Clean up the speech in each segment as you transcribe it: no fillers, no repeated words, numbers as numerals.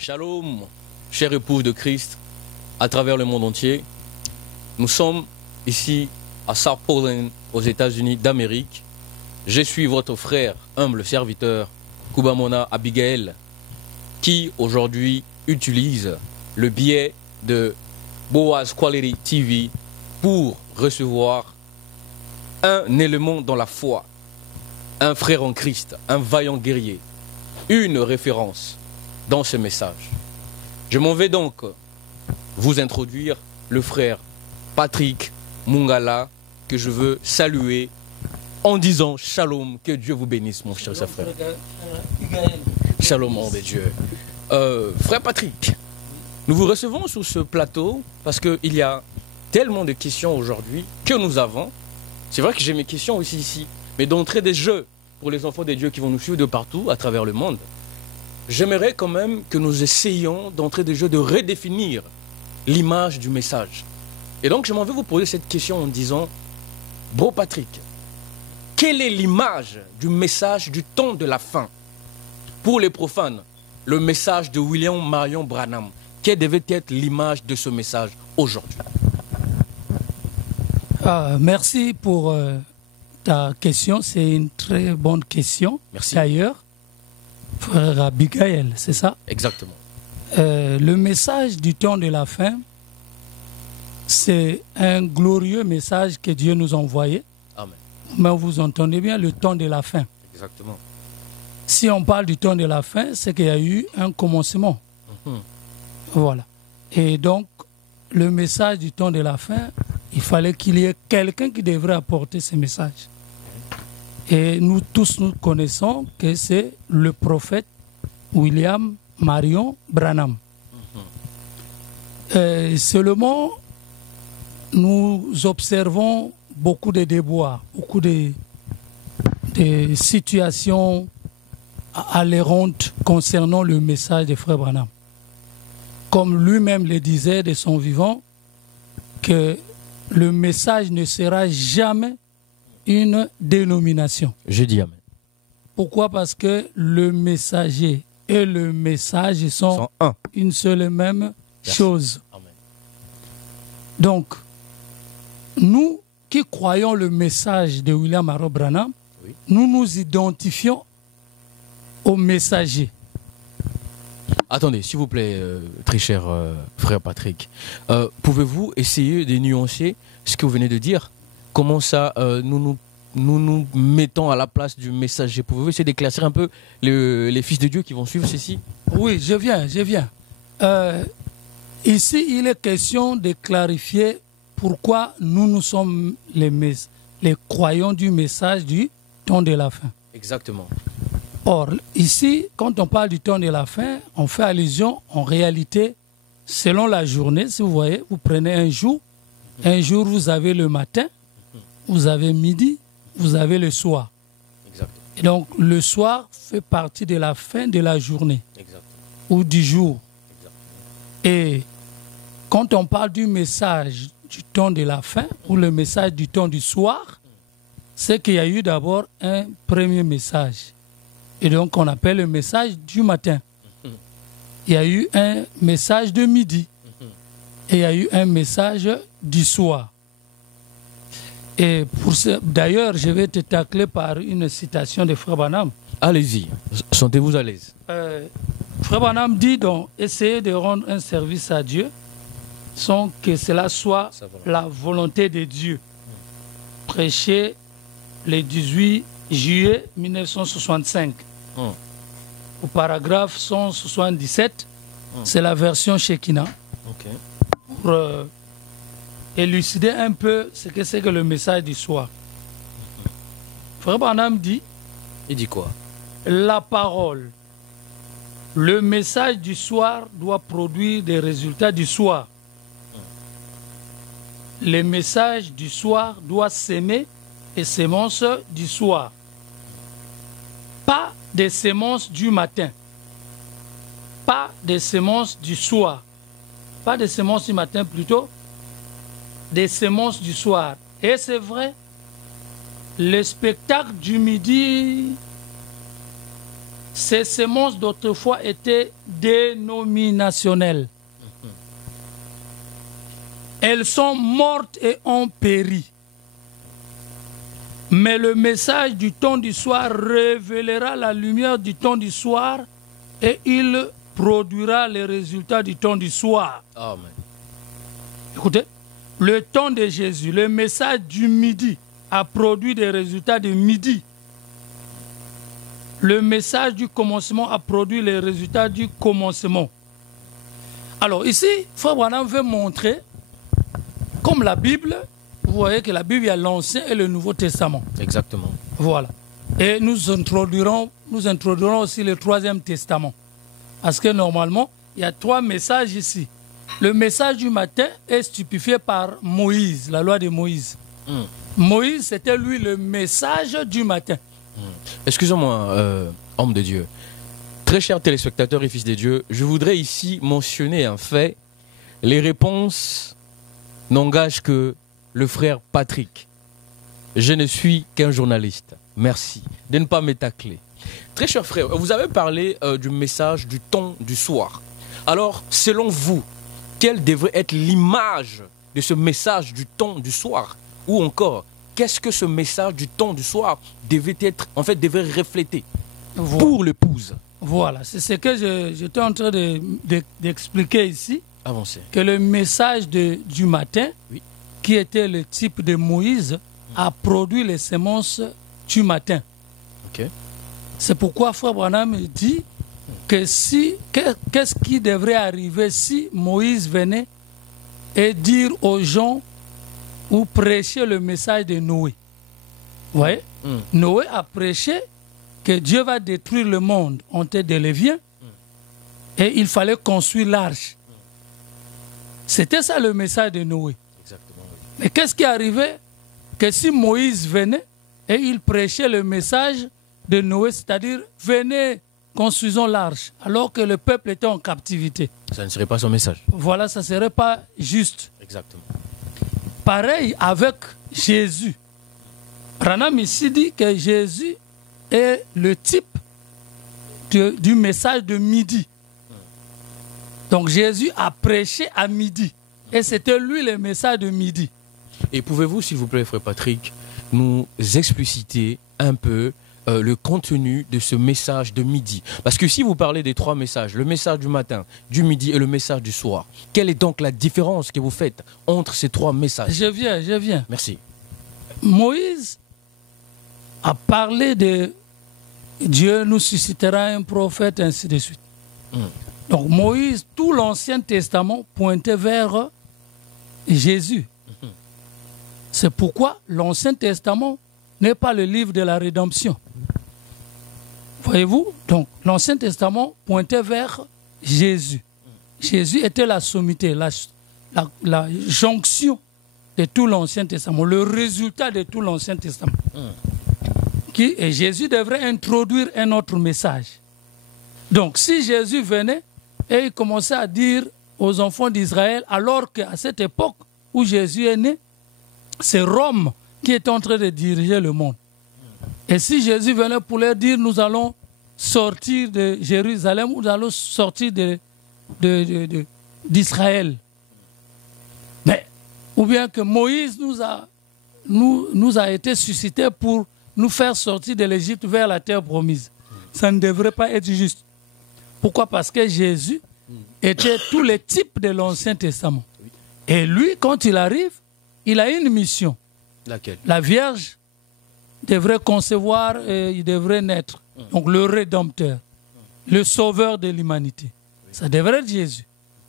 Shalom, chère épouse de Christ, à travers le monde entier. Nous sommes ici à South Portland, aux États-Unis d'Amérique. Je suis votre frère, humble serviteur, Kubamona Abigail, qui aujourd'hui utilise le biais de Boaz Quality TV pour recevoir un élément dans la foi, un frère en Christ, un vaillant guerrier, une référence dans ce message. Je m'en vais donc vous introduire le frère Patrick Mungala, que je veux saluer en disant Shalom, que Dieu vous bénisse mon cher frère. Shalom, nom de Dieu. Frère Patrick, nous vous recevons sur ce plateau parce qu'il y a tellement de questions aujourd'hui que nous avons. C'est vrai que j'ai mes questions aussi ici, mais d'entrée des jeux pour les enfants de Dieu qui vont nous suivre de partout à travers le monde. J'aimerais quand même que nous essayions d'entrer des jeux de redéfinir l'image du message. Et donc je m'en vais vous poser cette question en disant, Bro Patrick, quelle est l'image du message du temps de la fin? Pour les profanes, le message de William Marion Branham, quelle devait être l'image de ce message aujourd'hui? Merci pour ta question, c'est une très bonne question. Merci. D'ailleurs, frère Abigail, c'est ça? Exactement. Le message du temps de la fin, c'est un glorieux message que Dieu nous a envoyé. Amen. Mais vous entendez bien, le temps de la fin. Exactement. Si on parle du temps de la fin, c'est qu'il y a eu un commencement. Voilà. Et donc, le message du temps de la fin, il fallait qu'il y ait quelqu'un qui devrait apporter ce message. Et nous tous, nous connaissons que c'est le prophète William Marion Branham. Seulement, nous observons beaucoup de déboires, beaucoup de situations alérantes concernant le message de frère Branham. Comme lui-même le disait de son vivant, que le message ne sera jamais une dénomination. Je dis amen. Pourquoi? Parce que le messager et le message sont une seule et même chose. Amen. Donc, nous qui croyons le message de William Marion Branham, Oui. nous nous identifions au messager. Attendez, s'il vous plaît, très cher frère Patrick, pouvez-vous essayer de nuancer ce que vous venez de dire? Comment ça, nous mettons à la place du messager? Pouvez-vous essayer d'éclaircir un peu les fils de Dieu qui vont suivre ceci? Oui, je viens. Ici, il est question de clarifier pourquoi nous sommes les croyants du message du temps de la fin. Exactement. Or, ici, quand on parle du temps de la fin, on fait allusion en réalité, selon la journée. Si vous voyez, vous prenez un jour vous avez le matin, vous avez midi, vous avez le soir. Exactement. Et donc, le soir fait partie de la fin de la journée Exactement. ou du jour. Exactement. Et quand on parle du message du temps de la fin ou le message du temps du soir, c'est qu'il y a eu d'abord un premier message. Et donc, on appelle le message du matin. Il y a eu un message de midi. Et il y a eu un message du soir. Et d'ailleurs, je vais te tacler par une citation de Frère Branham. Allez-y, sentez-vous à l'aise. Frère Branham dit donc, essayez de rendre un service à Dieu sans que cela soit la volonté de Dieu. Prêché le 18 juillet 1965. Au paragraphe 177, c'est la version Shekinah. Okay. Pour élucider un peu ce que c'est que le message du soir. Frère Branham dit, il dit quoi? La parole, le message du soir doit produire des résultats du soir. Le message du soir doit s'aimer les semences du soir. Pas des semences du matin. Pas des semences du soir. Pas des semences du matin plutôt. Des semences du soir. Et c'est vrai, le spectacle du midi, ces semences d'autrefois étaient dénominationnelles. Elles sont mortes et ont péri. Mais le message du temps du soir révélera la lumière du temps du soir et il produira les résultats du temps du soir. Amen. Écoutez, le temps de Jésus, le message du midi a produit des résultats de midi. Le message du commencement a produit les résultats du commencement. Alors ici, Frère Branham veut montrer, comme la Bible, vous voyez que la Bible, il y a l'Ancien et le Nouveau Testament. Exactement. Voilà. Et nous introduirons aussi le Troisième Testament. Parce que normalement, il y a 3 messages ici. Le message du matin est stupéfié par Moïse, la loi de Moïse. Moïse, c'était lui le message du matin. Excusez-moi, homme de Dieu. Très chers téléspectateurs et fils de Dieu, je voudrais ici mentionner un fait. Les réponses n'engagent que le frère Patrick. Je ne suis qu'un journaliste. Merci de ne pas m'étacler. Très cher frère, vous avez parlé du message du temps du soir. Alors, selon vous, quelle devrait être l'image de ce message du temps du soir? Ou encore, qu'est-ce que ce message du temps du soir devrait refléter pour l'épouse? Voilà, c'est ce que j'étais en train d'expliquer ici. Avancez. Que le message du matin, oui, qui était le type de Moïse, a produit les semences du matin. Okay. C'est pourquoi Frère Branham dit que qu'est-ce qui devrait arriver si Moïse venait et dire aux gens ou prêcher le message de Noé. Vous voyez, Noé a prêché que Dieu va détruire le monde en tête de Lévien et il fallait construire l'arche. C'était ça le message de Noé. Exactement, oui. Mais qu'est-ce qui arrivait? Que si Moïse venait et il prêchait le message de Noé, c'est-à-dire venez, construisons l'arche, alors que le peuple était en captivité. Ça ne serait pas son message. Voilà, ça ne serait pas juste. Exactement. Pareil avec Jésus. Branham ici dit que Jésus est le type du message de midi. Donc Jésus a prêché à midi. Et c'était lui le message de midi. Et pouvez-vous, s'il vous plaît, frère Patrick, nous expliciter un peu le contenu de ce message de midi? Parce que si vous parlez des 3 messages, le message du matin, du midi et le message du soir, quelle est donc la différence que vous faites entre ces 3 messages? Je viens. Merci. Moïse a parlé de Dieu nous suscitera un prophète, ainsi de suite. Donc Moïse, tout l'Ancien Testament pointait vers Jésus. C'est pourquoi l'Ancien Testament n'est pas le livre de la rédemption. Voyez-vous? Donc l'Ancien Testament pointait vers Jésus. Jésus était la sommité, la jonction de tout l'Ancien Testament, le résultat de tout l'Ancien Testament. Et Jésus devrait introduire un autre message. Donc si Jésus venait et il commençait à dire aux enfants d'Israël, alors qu'à cette époque où Jésus est né, c'est Rome qui est en train de diriger le monde. Et si Jésus venait pour leur dire, nous allons sortir de Jérusalem, nous allons sortir d'Israël. Mais, ou bien que Moïse nous a été suscité pour nous faire sortir de l'Égypte vers la terre promise. Ça ne devrait pas être juste. Pourquoi? Parce que Jésus était tous les types de l'Ancien Testament. Et lui, quand il arrive, il a une mission. Laquelle? La Vierge devrait concevoir et il devrait naître. Donc le Rédempteur, le Sauveur de l'humanité. Ça devrait être Jésus.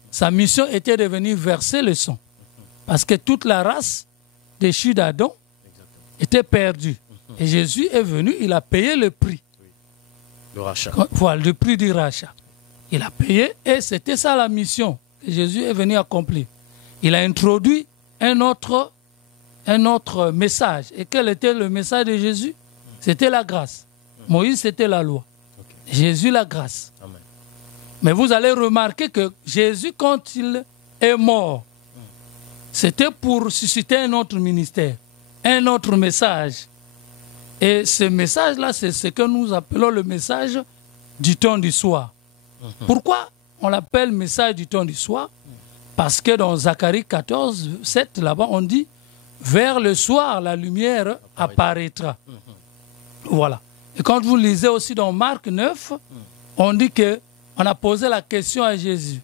Sa mission était de venir verser le sang. Parce que toute la race déchue d'Adam était perdue. Et Jésus est venu, il a payé le prix. Le rachat. Voilà, le prix du rachat. Il a payé et c'était ça la mission que Jésus est venu accomplir. Il a introduit un autre message. Et quel était le message de Jésus? C'était la grâce. Moïse, c'était la loi. Okay. Jésus, la grâce. Amen. Mais vous allez remarquer que Jésus, quand il est mort, c'était pour susciter un autre ministère, un autre message. Et ce message-là, c'est ce que nous appelons le message du temps du soir. Pourquoi on l'appelle message du temps du soir? Parce que dans Zacharie 14, 7, là-bas, on dit « Vers le soir, la lumière apparaîtra ». Voilà. Et quand vous lisez aussi dans Marc 9, on dit qu'on a posé la question à Jésus.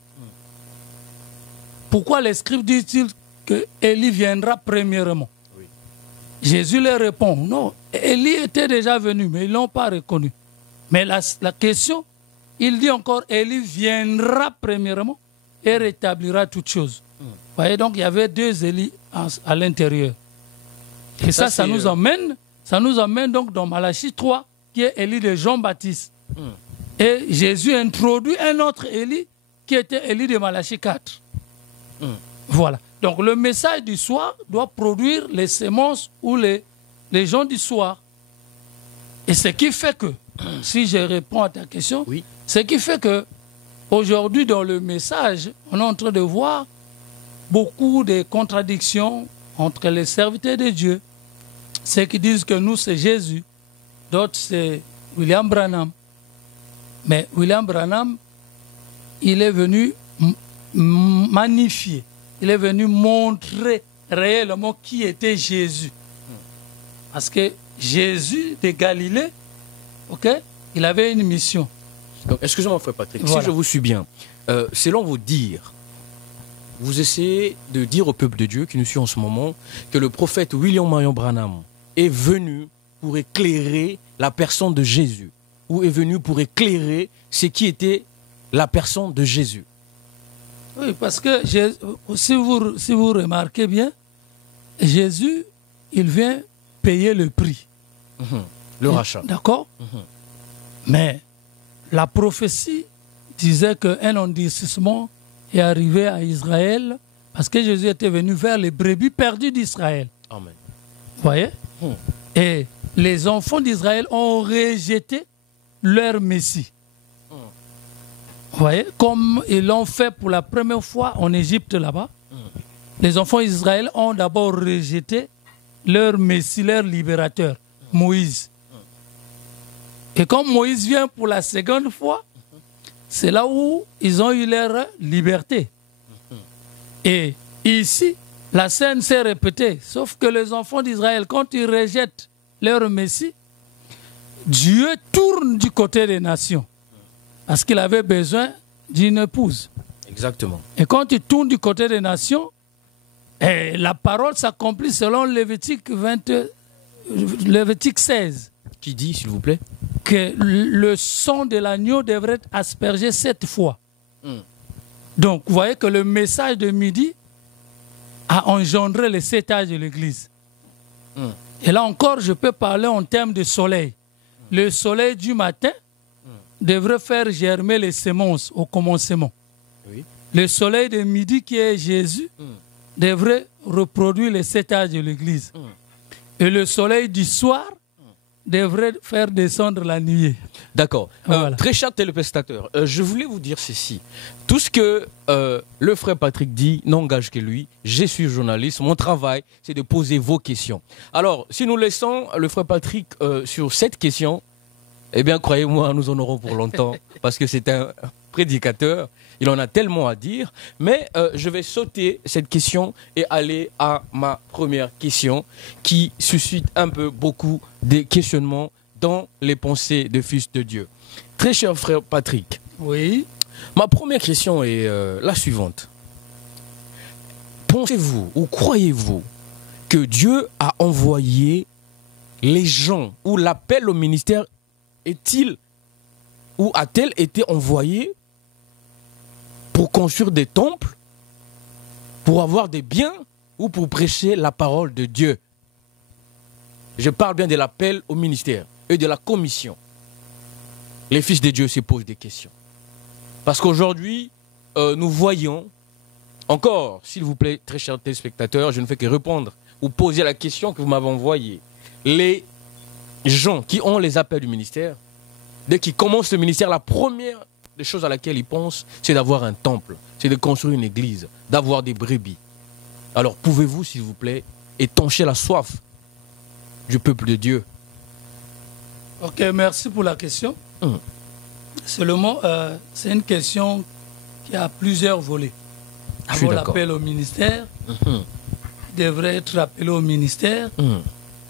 Pourquoi les scribes disent-ils que Élie viendra premièrement? Oui. Jésus leur répond, non, Élie était déjà venu, mais ils ne l'ont pas reconnu. Mais la question, il dit encore, Élie viendra premièrement et rétablira toutes choses. Vous voyez, donc il y avait deux Élie à l'intérieur. Et ça nous emmène donc dans Malachie 3, qui est Élie de Jean-Baptiste. Et Jésus introduit un autre Élie, qui était Élie de Malachie 4. Voilà. Donc le message du soir doit produire les semences ou les gens du soir. Et ce qui fait que, si je réponds à ta question, oui. Ce qui fait que aujourd'hui dans le message, on est en train de voir beaucoup de contradictions entre les serviteurs de Dieu. Ceux qui disent que nous c'est Jésus, d'autres c'est William Branham. Mais William Branham, il est venu magnifier, il est venu montrer réellement qui était Jésus. Parce que Jésus de Galilée, il avait une mission. Excusez-moi, frère Patrick, voilà. Si je vous suis bien, selon vos dires, vous essayez de dire au peuple de Dieu qui nous suit en ce moment que le prophète William Marion Branham est venu pour éclairer la personne de Jésus, ou est venu pour éclairer ce qui était la personne de Jésus. Oui, parce que si vous remarquez bien, Jésus, il vient payer le prix. Le rachat. D'accord. Mais la prophétie disait qu'un endurcissement est arrivé à Israël parce que Jésus était venu vers les brebis perdues d'Israël. Amen. Vous voyez? Et les enfants d'Israël ont rejeté leur Messie. Vous voyez? Comme ils l'ont fait pour la première fois en Égypte là-bas. Les enfants d'Israël ont d'abord rejeté leur Messie, leur libérateur, Moïse. Et quand Moïse vient pour la seconde fois, c'est là où ils ont eu leur liberté. Et ici, la scène s'est répétée. Sauf que les enfants d'Israël, quand ils rejettent leur Messie, Dieu tourne du côté des nations. Parce qu'il avait besoin d'une épouse. Exactement. Et quand il tourne du côté des nations, la parole s'accomplit selon Lévitique 16. Qui dit, s'il vous plaît? Que le sang de l'agneau devrait être aspergé 7 fois. Donc, vous voyez que le message de midi a engendré les 7 âges de l'Église. Et là encore, je peux parler en termes de soleil. Le soleil du matin devrait faire germer les semences au commencement. Oui. Le soleil de midi, qui est Jésus, devrait reproduire les 7 âges de l'Église. Et le soleil du soir devrait faire descendre la nuée. D'accord. Voilà. Très cher téléspectateur, je voulais vous dire ceci. Tout ce que le frère Patrick dit n'engage que lui. Je suis journaliste. Mon travail, c'est de poser vos questions. Alors, si nous laissons le frère Patrick sur cette question, eh bien, croyez-moi, nous en aurons pour longtemps. Parce que c'est un prédicateur. Il en a tellement à dire. Mais je vais sauter cette question et aller à ma première question qui suscite un peu beaucoup de questionnements dans les pensées de fils de Dieu. Très cher frère Patrick. Oui. Ma première question est la suivante. Pensez-vous ou croyez-vous que Dieu a envoyé les gens ou l'appel au ministère est-il ou a-t-elle été envoyé pour construire des temples, pour avoir des biens ou pour prêcher la parole de Dieu? Je parle bien de l'appel au ministère et de la commission. Les fils de Dieu se posent des questions. Parce qu'aujourd'hui, nous voyons, encore, s'il vous plaît, très chers téléspectateurs, je ne fais que répondre ou poser la question que vous m'avez envoyée. Les gens qui ont les appels du ministère, dès qu'ils commencent le ministère, la première des choses à laquelle ils pensent, c'est d'avoir un temple, c'est de construire une église, d'avoir des brebis. Alors pouvez-vous, s'il vous plaît, étancher la soif du peuple de Dieu? Ok, merci pour la question. Seulement, c'est une question qui a plusieurs volets. Avant l'appel au ministère, il devrait être appelé au ministère.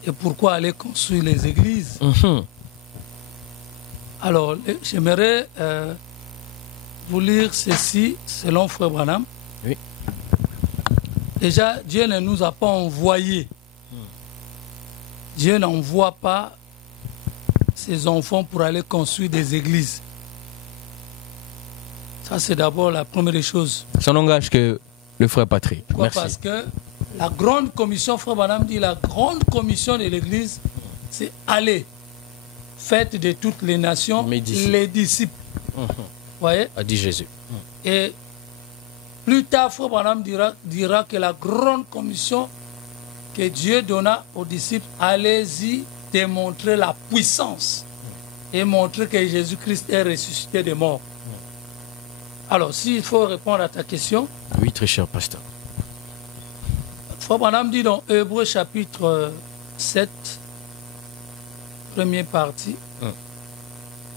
Et pourquoi aller construire les églises? Alors, j'aimerais vous lire ceci selon Frère Branham. Oui. Déjà, Dieu ne nous a pas envoyés. Dieu n'envoie pas ses enfants pour aller construire des églises. Ça, c'est d'abord la première des choses. Ça n'engage que le frère Patrick. Pourquoi? Merci. Parce que la grande commission, Frère Branham dit, la grande commission de l'église, c'est aller, faites de toutes les nations les disciples. Vous voyez? A dit Jésus. Et plus tard, Frère Branham dira que la grande commission que Dieu donna aux disciples, allez-y démontrer la puissance et montrer que Jésus-Christ est ressuscité des morts. Alors, s'il faut répondre à ta question. Oui, très cher pasteur. Frère Branham dit dans Hébreux chapitre 7, première partie.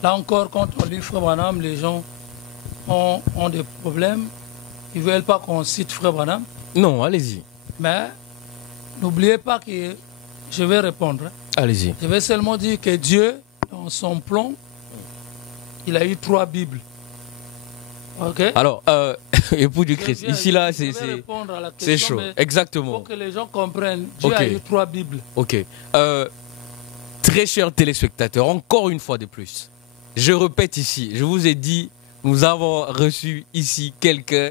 Là encore, quand on lit Frère Branham, les gens ont des problèmes. Ils ne veulent pas qu'on cite Frère Branham. Non, allez-y. Mais n'oubliez pas que je vais répondre. Allez-y. Je vais seulement dire que Dieu, dans son plan, il a eu 3 Bibles. Okay. Alors, époux du Christ, ici là, c'est chaud. Exactement. Pour que les gens comprennent, Dieu a eu 3 Bibles. Ok. Très chers téléspectateurs, encore une fois de plus, je répète ici, je vous ai dit, nous avons reçu ici quelqu'un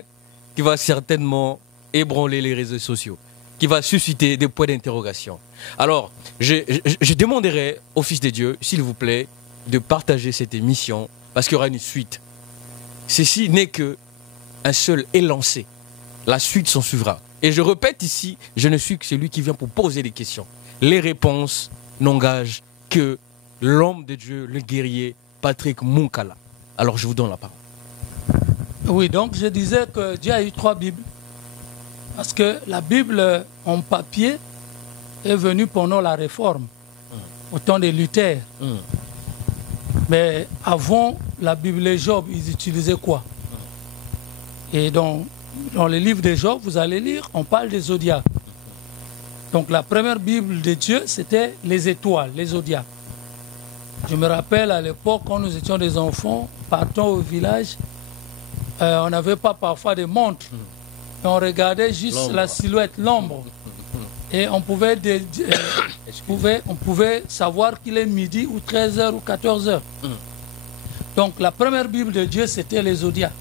qui va certainement ébranler les réseaux sociaux, qui va susciter des points d'interrogation. Alors, je demanderai au Fils de Dieu, s'il vous plaît, de partager cette émission, parce qu'il y aura une suite. Ceci n'est qu'un seul élancé. La suite s'en suivra. Et je répète ici, je ne suis que celui qui vient pour poser des questions. Les réponses n'engagent que l'homme de Dieu, le guerrier Patrick Munkala. Alors je vous donne la parole. Oui, donc je disais que Dieu a eu 3 Bibles. Parce que la Bible en papier est venue pendant la Réforme, au temps de Luther. Mais avant la Bible de Job, ils utilisaient quoi? Et dans le livre de Job, vous allez lire, on parle des zodiacs. Donc la première Bible de Dieu, c'était les étoiles, les zodiacs. Je me rappelle à l'époque, quand nous étions des enfants, partant au village, on n'avait pas parfois de montres. On regardait juste la silhouette, l'ombre. Et on pouvait, on pouvait savoir qu'il est midi ou 13h ou 14h. Donc la première Bible de Dieu, c'était les zodiacs.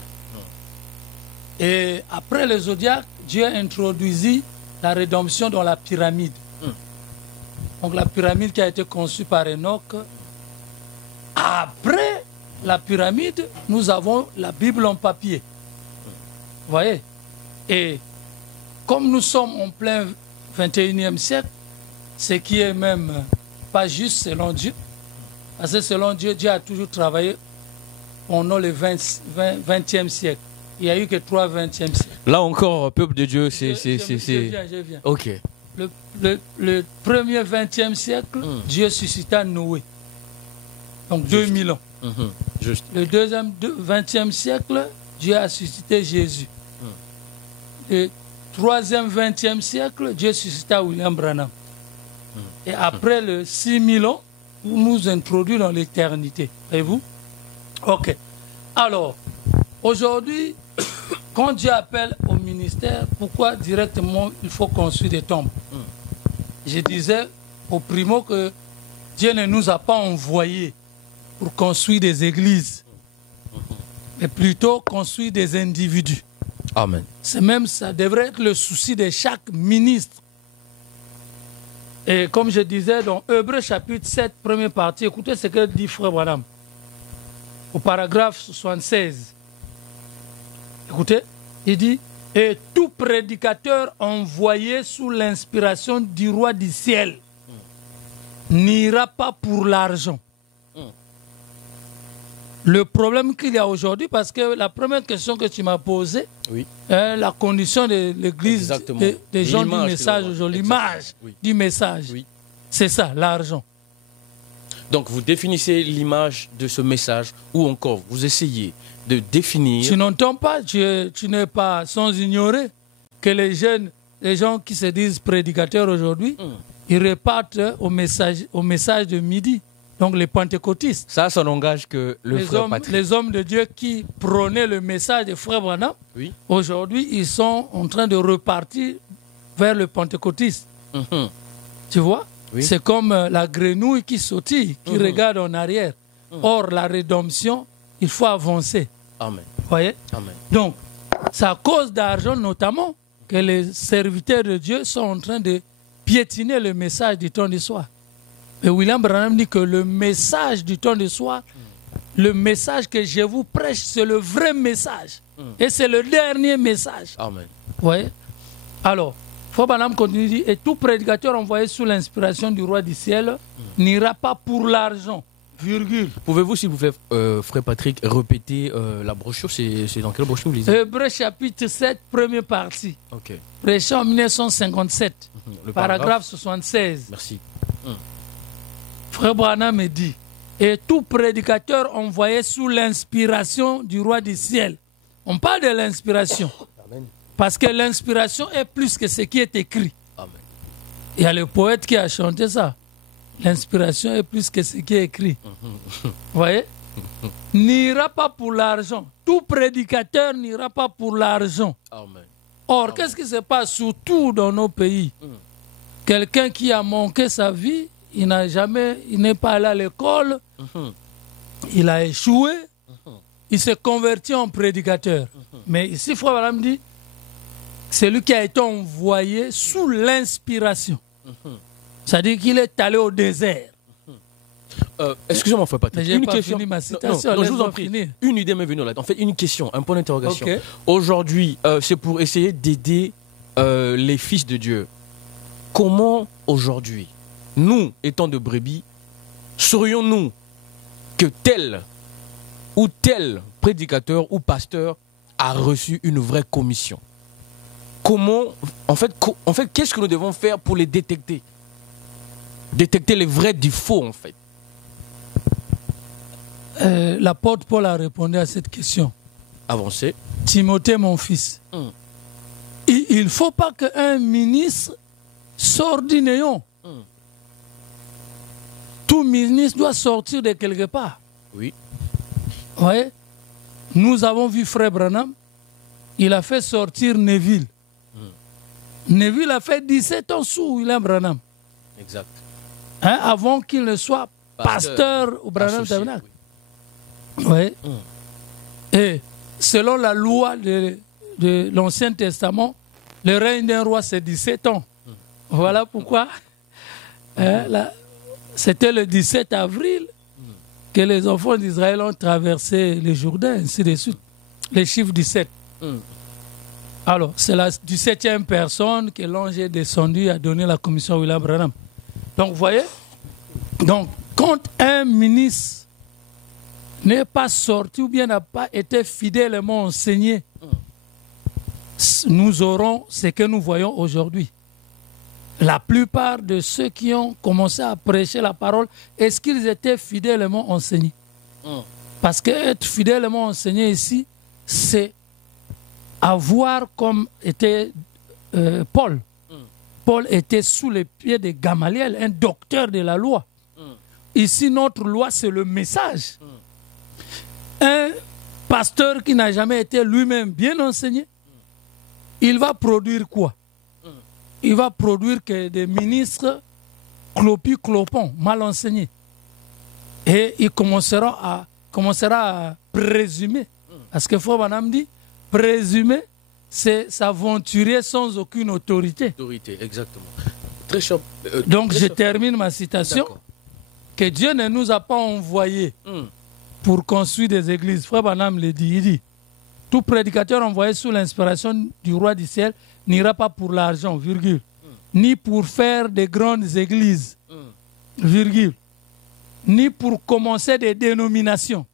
Et après les zodiacs, Dieu introduisit la rédemption dans la pyramide. Donc la pyramide qui a été conçue par Enoch. Après la pyramide, nous avons la Bible en papier. Vous voyez? Et comme nous sommes en plein 21e siècle, ce qui est même pas juste selon Dieu, parce que selon Dieu, Dieu a toujours travaillé pendant le 20e siècle. Il n'y a eu que 3 20e siècles. Là encore, peuple de Dieu, c'est... Je viens. Ok. Le premier 20e siècle, Dieu suscita Noé. Donc 2000 ans. Juste. Le deuxième 20e siècle, Dieu a suscité Jésus. Le troisième 20e siècle, Dieu suscita William Branham. Et après le 6000 ans, vous nous introduit dans l'éternité. Voyez-vous? Ok. Alors, aujourd'hui, quand Dieu appelle au ministère, pourquoi directement il faut construire des tombes? Je disais au primo que Dieu ne nous a pas envoyés pour construire des églises, mais plutôt construire des individus. Amen. C'est même, ça devrait être le souci de chaque ministre. Et comme je disais dans Hébreux chapitre 7, première partie, écoutez ce que dit Frère Branham, au paragraphe 76. Écoutez, il dit, « Et tout prédicateur envoyé sous l'inspiration du roi du ciel n'ira pas pour l'argent. » Le problème qu'il y a aujourd'hui, parce que la première question que tu m'as posée, oui, la condition de l'Église, des gens du message aujourd'hui, l'image du message, oui, c'est ça, l'argent. Donc vous définissez l'image de ce message ou encore vous essayez de définir... Tu n'entends pas, tu n'es pas sans ignorer que les gens qui se disent prédicateurs aujourd'hui, ils repartent au message de midi. Donc les pentecôtistes. Ça n'engage que le frère Patrick. Les hommes de Dieu qui prônaient le message de frère Branham, oui. Aujourd'hui, ils sont en train de repartir vers le pentecôtiste. Tu vois, oui. C'est comme la grenouille qui sautille, qui regarde en arrière. Or, la rédemption, il faut avancer. Amen. Vous voyez? Amen. Donc, c'est à cause d'argent notamment que les serviteurs de Dieu sont en train de piétiner le message du temps du soir. Et William Branham dit que le message du temps du soir, le message que je vous prêche, c'est le vrai message. Et c'est le dernier message. Amen. Vous voyez? Alors, Frère Branham continue, dit, et tout prédicateur envoyé sous l'inspiration du roi du ciel n'ira pas pour l'argent. Virgule. Pouvez-vous, s'il vous plaît, frère Patrick, répéter la brochure? C'est dans quelle brochure vous lisez? Hébreux chapitre 7, première partie. Ok. Prêché en 1957. Le paragraphe 76. Merci. Frère Branham me dit, et tout prédicateur envoyé sous l'inspiration du roi du ciel. On parle de l'inspiration. Parce que l'inspiration est plus que ce qui est écrit. Amen. Il y a le poète qui a chanté ça. L'inspiration est plus que ce qui est écrit. Vous voyez? N'ira pas pour l'argent. Tout prédicateur n'ira pas pour l'argent. Or, qu'est-ce qui se passe surtout dans nos pays? Quelqu'un qui a manqué sa vie, il n'est pas allé à l'école, il a échoué, il s'est converti en prédicateur. Mais ici, Frère Branham dit, c'est lui qui a été envoyé sous l'inspiration. C'est-à-dire qu'il est allé au désert. Excusez-moi, Frère Patrick. Une question. Fini ma citation, non, je vous en prie. Une idée m'est venue là. En fait, une question, un point d'interrogation. Okay. Aujourd'hui, c'est pour essayer d'aider les fils de Dieu. Comment aujourd'hui, nous, étant de brebis, saurions-nous que tel ou tel prédicateur ou pasteur a reçu une vraie commission? Comment, en fait, qu'est-ce que nous devons faire pour les détecter? Détecter les vrais du faux, en fait. L'apôtre Paul a répondu à cette question. Avancez. Timothée, mon fils. Il ne faut pas qu'un ministre sorte du néant. Tout ministre doit sortir de quelque part. Oui. Vous voyez? Nous avons vu Frère Branham. Il a fait sortir Neville. Neville a fait 17 ans sous William Branham. Exact. Hein, avant qu'il ne soit pasteur au Branham Tabernacle. Oui. Et selon la loi de l'Ancien Testament, le règne d'un roi, c'est 17 ans. Voilà pourquoi c'était le 17 avril que les enfants d'Israël ont traversé le Jourdain, ainsi de suite. Les chiffres 17. Alors, c'est la 17e personne que l'ange est descendu à donner la commission à William Branham. Donc, vous voyez? Donc, quand un ministre n'est pas sorti ou bien n'a pas été fidèlement enseigné, nous aurons ce que nous voyons aujourd'hui. La plupart de ceux qui ont commencé à prêcher la parole, est-ce qu'ils étaient fidèlement enseignés? Parce qu'être fidèlement enseigné ici, c'est avoir comme était Paul. Paul était sous les pieds de Gamaliel, un docteur de la loi. Ici, notre loi, c'est le message. Un pasteur qui n'a jamais été lui-même bien enseigné, il va produire quoi? Il va produire que des ministres clopons, mal enseignés. Et il commencera à présumer. Parce que Frère Branham dit, présumer, c'est s'aventurer sans aucune autorité. Autorité, exactement. Très cher, donc je termine ma citation. Que Dieu ne nous a pas envoyés pour construire des églises. Frère Branham le dit, il dit, tout prédicateur envoyé sous l'inspiration du roi du ciel n'ira pas pour l'argent, virgule, ni pour faire de grandes églises, virgule, ni pour commencer des dénominations.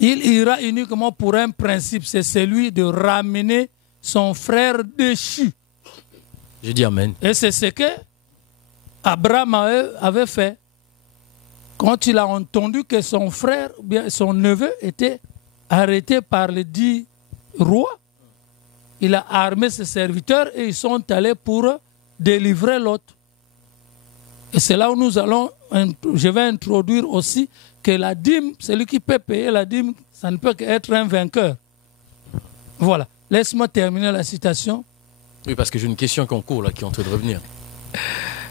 Il ira uniquement pour un principe, c'est celui de ramener son frère déchu. Je dis Amen. Et c'est ce que Abraham avait fait. quand il a entendu que son frère, bien son neveu, était arrêté par les 10 rois, il a armé ses serviteurs et ils sont allés pour délivrer l'autre. Et c'est là où je vais introduire aussi que la dîme, celui qui peut payer la dîme, ça ne peut qu'être un vainqueur. Voilà. Laisse-moi terminer la citation. Oui, parce que j'ai une question qui est en cours, là, qui est en train de revenir.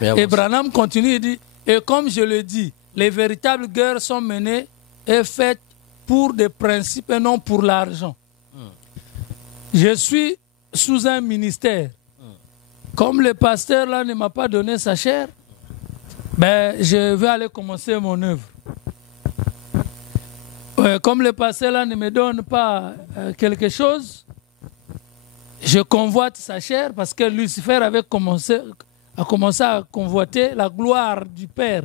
Et Branham continue et dit, et comme je le dis, les véritables guerres sont menées et faites pour des principes et non pour l'argent. Je suis sous un ministère. Comme le pasteur là ne m'a pas donné sa chair, ben, je vais aller commencer mon œuvre. Comme le pasteur là ne me donne pas quelque chose, je convoite sa chair parce que Lucifer avait commencé à convoiter la gloire du Père,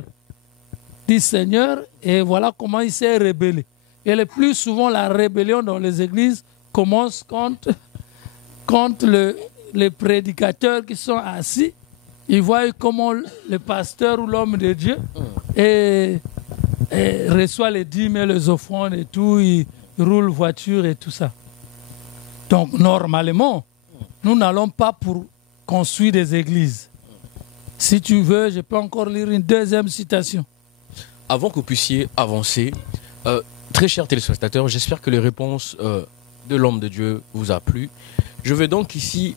du Seigneur, et voilà comment il s'est rébellé. Et le plus souvent, la rébellion dans les églises commence quand les prédicateurs qui sont assis, ils voient comment le pasteur ou l'homme de Dieu et reçoit les dîmes et les offrandes et tout, il roule voiture et tout ça. Donc, normalement, nous n'allons pas pour construire des églises. Si tu veux, je peux encore lire une deuxième citation. Avant que vous puissiez avancer, très chers téléspectateurs, j'espère que les réponses de l'homme de Dieu vous a plu. Je vais donc ici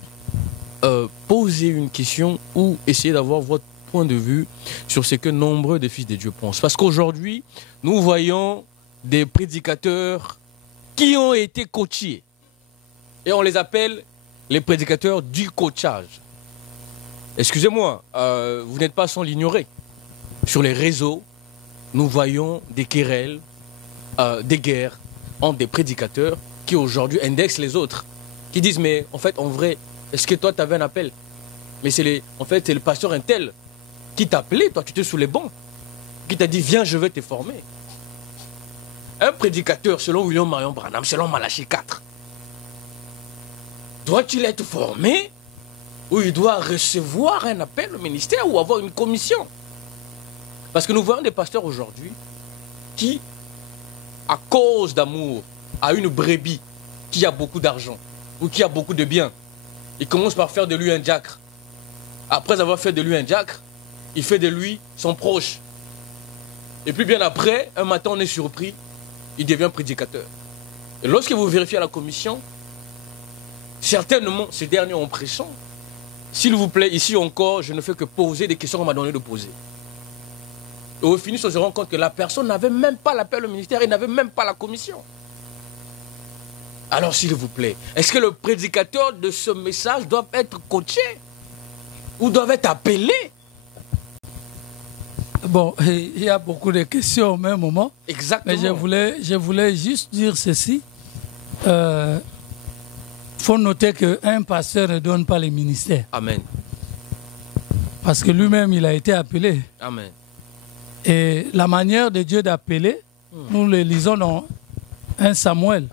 poser une question ou essayer d'avoir votre point de vue sur ce que nombreux des fils de Dieu pensent. Parce qu'aujourd'hui, nous voyons des prédicateurs qui ont été coachés. Et on les appelle les prédicateurs du coachage. Excusez-moi, vous n'êtes pas sans l'ignorer. Sur les réseaux, nous voyons des querelles, des guerres entre des prédicateurs qui aujourd'hui indexent les autres. Qui disent, mais en fait, en vrai, est-ce que toi, tu avais un appel? Mais en fait, c'est le pasteur un tel qui t'a appelé, toi, tu étais sous les bancs, qui t'a dit, viens, je vais te former. Un prédicateur, selon William Marion Branham, selon Malachie 4, doit-il être formé ou il doit recevoir un appel au ministère ou avoir une commission? Parce que nous voyons des pasteurs aujourd'hui qui, à cause d'amour, à une brebis qui a beaucoup d'argent ou qui a beaucoup de biens, il commence par faire de lui un diacre. Après avoir fait de lui un diacre, il fait de lui son proche. Et puis bien après, un matin on est surpris, il devient prédicateur. Et lorsque vous vérifiez à la commission, certainement ces derniers ont pression. S'il vous plaît, ici encore, je ne fais que poser des questions qu'on m'a donné de poser. Et au finish, on se rend compte que la personne n'avait même pas l'appel au ministère et n'avait même pas la commission. Alors, s'il vous plaît, est-ce que le prédicateur de ce message doit être coaché ou doit être appelé? Bon, il y a beaucoup de questions au même moment. Exactement. Mais je voulais juste dire ceci. Faut noter qu'un pasteur ne donne pas les ministères. Amen. Parce que lui-même, il a été appelé. Amen. Et la manière de Dieu d'appeler, nous le lisons dans 1 Samuel.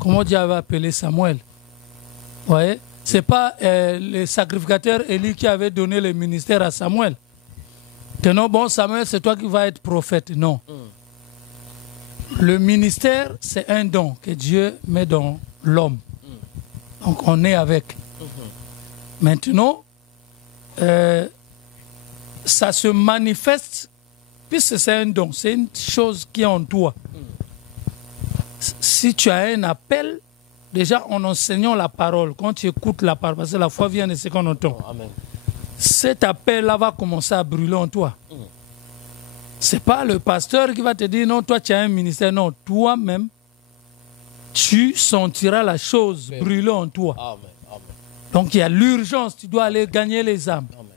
Comment Dieu avait appelé Samuel. Vous voyez? Ce n'est pas le sacrificateur Élie qui avait donné le ministère à Samuel. Que non, bon, Samuel, c'est toi qui vas être prophète. Non. Le ministère, c'est un don que Dieu met dans l'homme. Donc on est avec. Maintenant, ça se manifeste, puisque c'est un don, c'est une chose qui est en toi. Si tu as un appel, déjà en enseignant la parole, quand tu écoutes la parole, parce que la foi vient de ce qu'on entend, cet appel-là va commencer à brûler en toi. Ce n'est pas le pasteur qui va te dire, non, toi tu as un ministère, non, toi-même, tu sentiras la chose brûler en toi. Amen. Amen. Donc il y a l'urgence, tu dois aller gagner les âmes. Amen.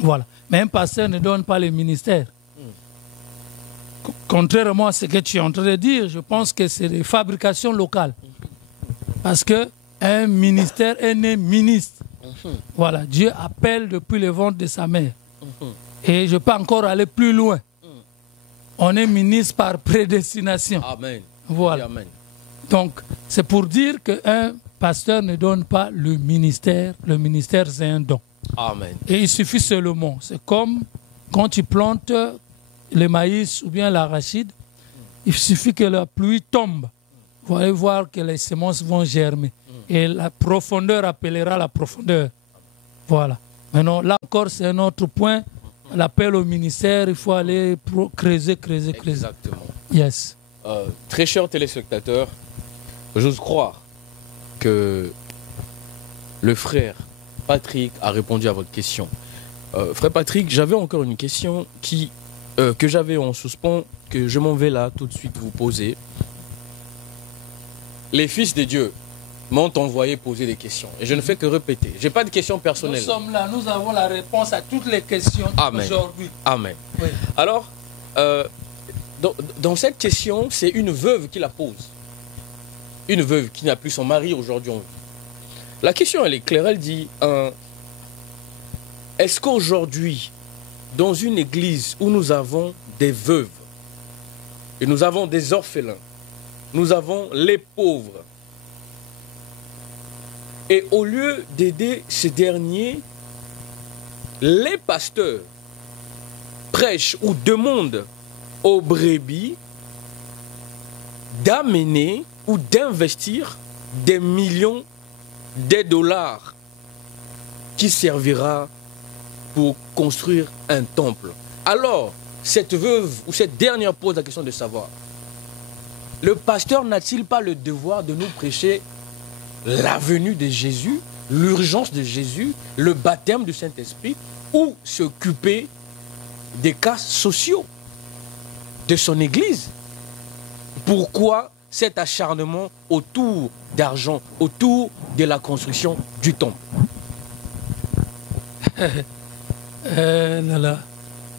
Voilà. Mais un pasteur ne donne pas le ministère. Contrairement à ce que tu es en train de dire, je pense que c'est des fabrications locales. Parce qu'un ministère est né ministre. Voilà. Dieu appelle depuis le ventre de sa mère. Et je peux encore aller plus loin. On est ministre par prédestination. Amen. Voilà. Amen. Donc, c'est pour dire qu'un pasteur ne donne pas le ministère. Le ministère, c'est un don. Amen. Et il suffit seulement. C'est comme quand tu plantes le maïs ou bien l'arachide, il suffit que la pluie tombe. Vous allez voir que les semences vont germer. Et la profondeur appellera la profondeur. Voilà. Maintenant, là encore, c'est un autre point. L'appel au ministère, il faut aller creuser. Exactement. Yes. Très chers téléspectateurs, j'ose croire que le frère Patrick a répondu à votre question. Frère Patrick, j'avais encore une question que j'avais en suspens, que je m'en vais là tout de suite vous poser. Les fils de Dieu m'ont envoyé poser des questions. Et je ne fais que répéter. Je n'ai pas de questions personnelles. Nous sommes là, nous avons la réponse à toutes les questions aujourd'hui. Amen. Oui. Alors, dans cette question, c'est une veuve qui la pose. Une veuve qui n'a plus son mari aujourd'hui en vie. La question, elle est claire. Elle dit, est-ce qu'aujourd'hui, dans une église où nous avons des veuves, et nous avons des orphelins, nous avons les pauvres, et au lieu d'aider ces derniers, les pasteurs prêchent ou demandent aux brebis d'amener ou d'investir des millions de dollars qui servira pour construire un temple. Alors, cette veuve ou cette dernière pose la question de savoir, le pasteur n'a-t-il pas le devoir de nous prêcher la venue de Jésus, l'urgence de Jésus, le baptême du Saint-Esprit, ou s'occuper des cas sociaux de son Église? Pourquoi cet acharnement autour d'argent, autour de la construction du temple?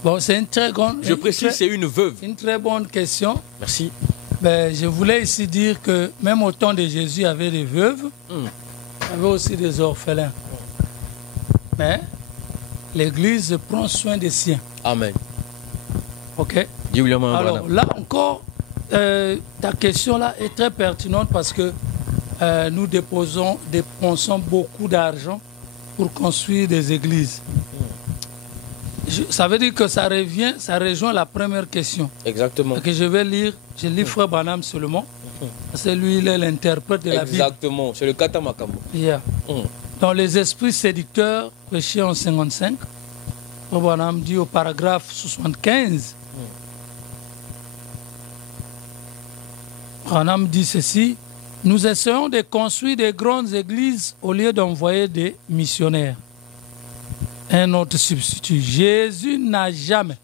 Bon, c'est une très grande... Je précise, c'est une veuve. Une très bonne question. Merci. Ben, je voulais ici dire que même au temps de Jésus, il y avait des veuves, il y avait aussi des orphelins. Mais l'Église prend soin des siens. Amen. Ok. Alors là encore, ta question là est très pertinente parce que nous dépensons beaucoup d'argent pour construire des églises. Ça veut dire que ça rejoint la première question. Exactement. Que je vais lire. Je lis Frère Branham seulement. C'est lui, il est l'interprète de la Bible. Exactement, c'est le Kata Makambo. Yeah. Dans les esprits séducteurs, prêchés en 55, Frère Branham dit au paragraphe 75, Branham dit ceci: nous essayons de construire des grandes églises au lieu d'envoyer des missionnaires. Un autre substitut. Jésus n'a jamais.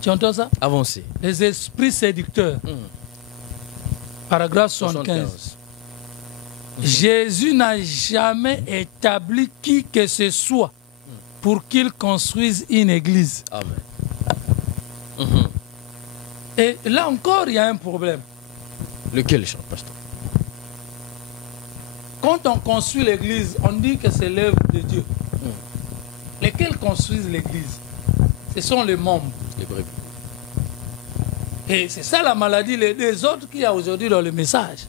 Tu entends ça? Avancez. Les esprits séducteurs. Paragraphe 75. Jésus n'a jamais établi qui que ce soit pour qu'il construise une église. Amen. Et là encore, il y a un problème. Lequel, cher pasteur? Quand on construit l'église, on dit que c'est l'œuvre de Dieu. Lesquels construisent l'église? Ce sont les membres. Les brebis. Et c'est ça la maladie des autres qu'il y a aujourd'hui dans le message.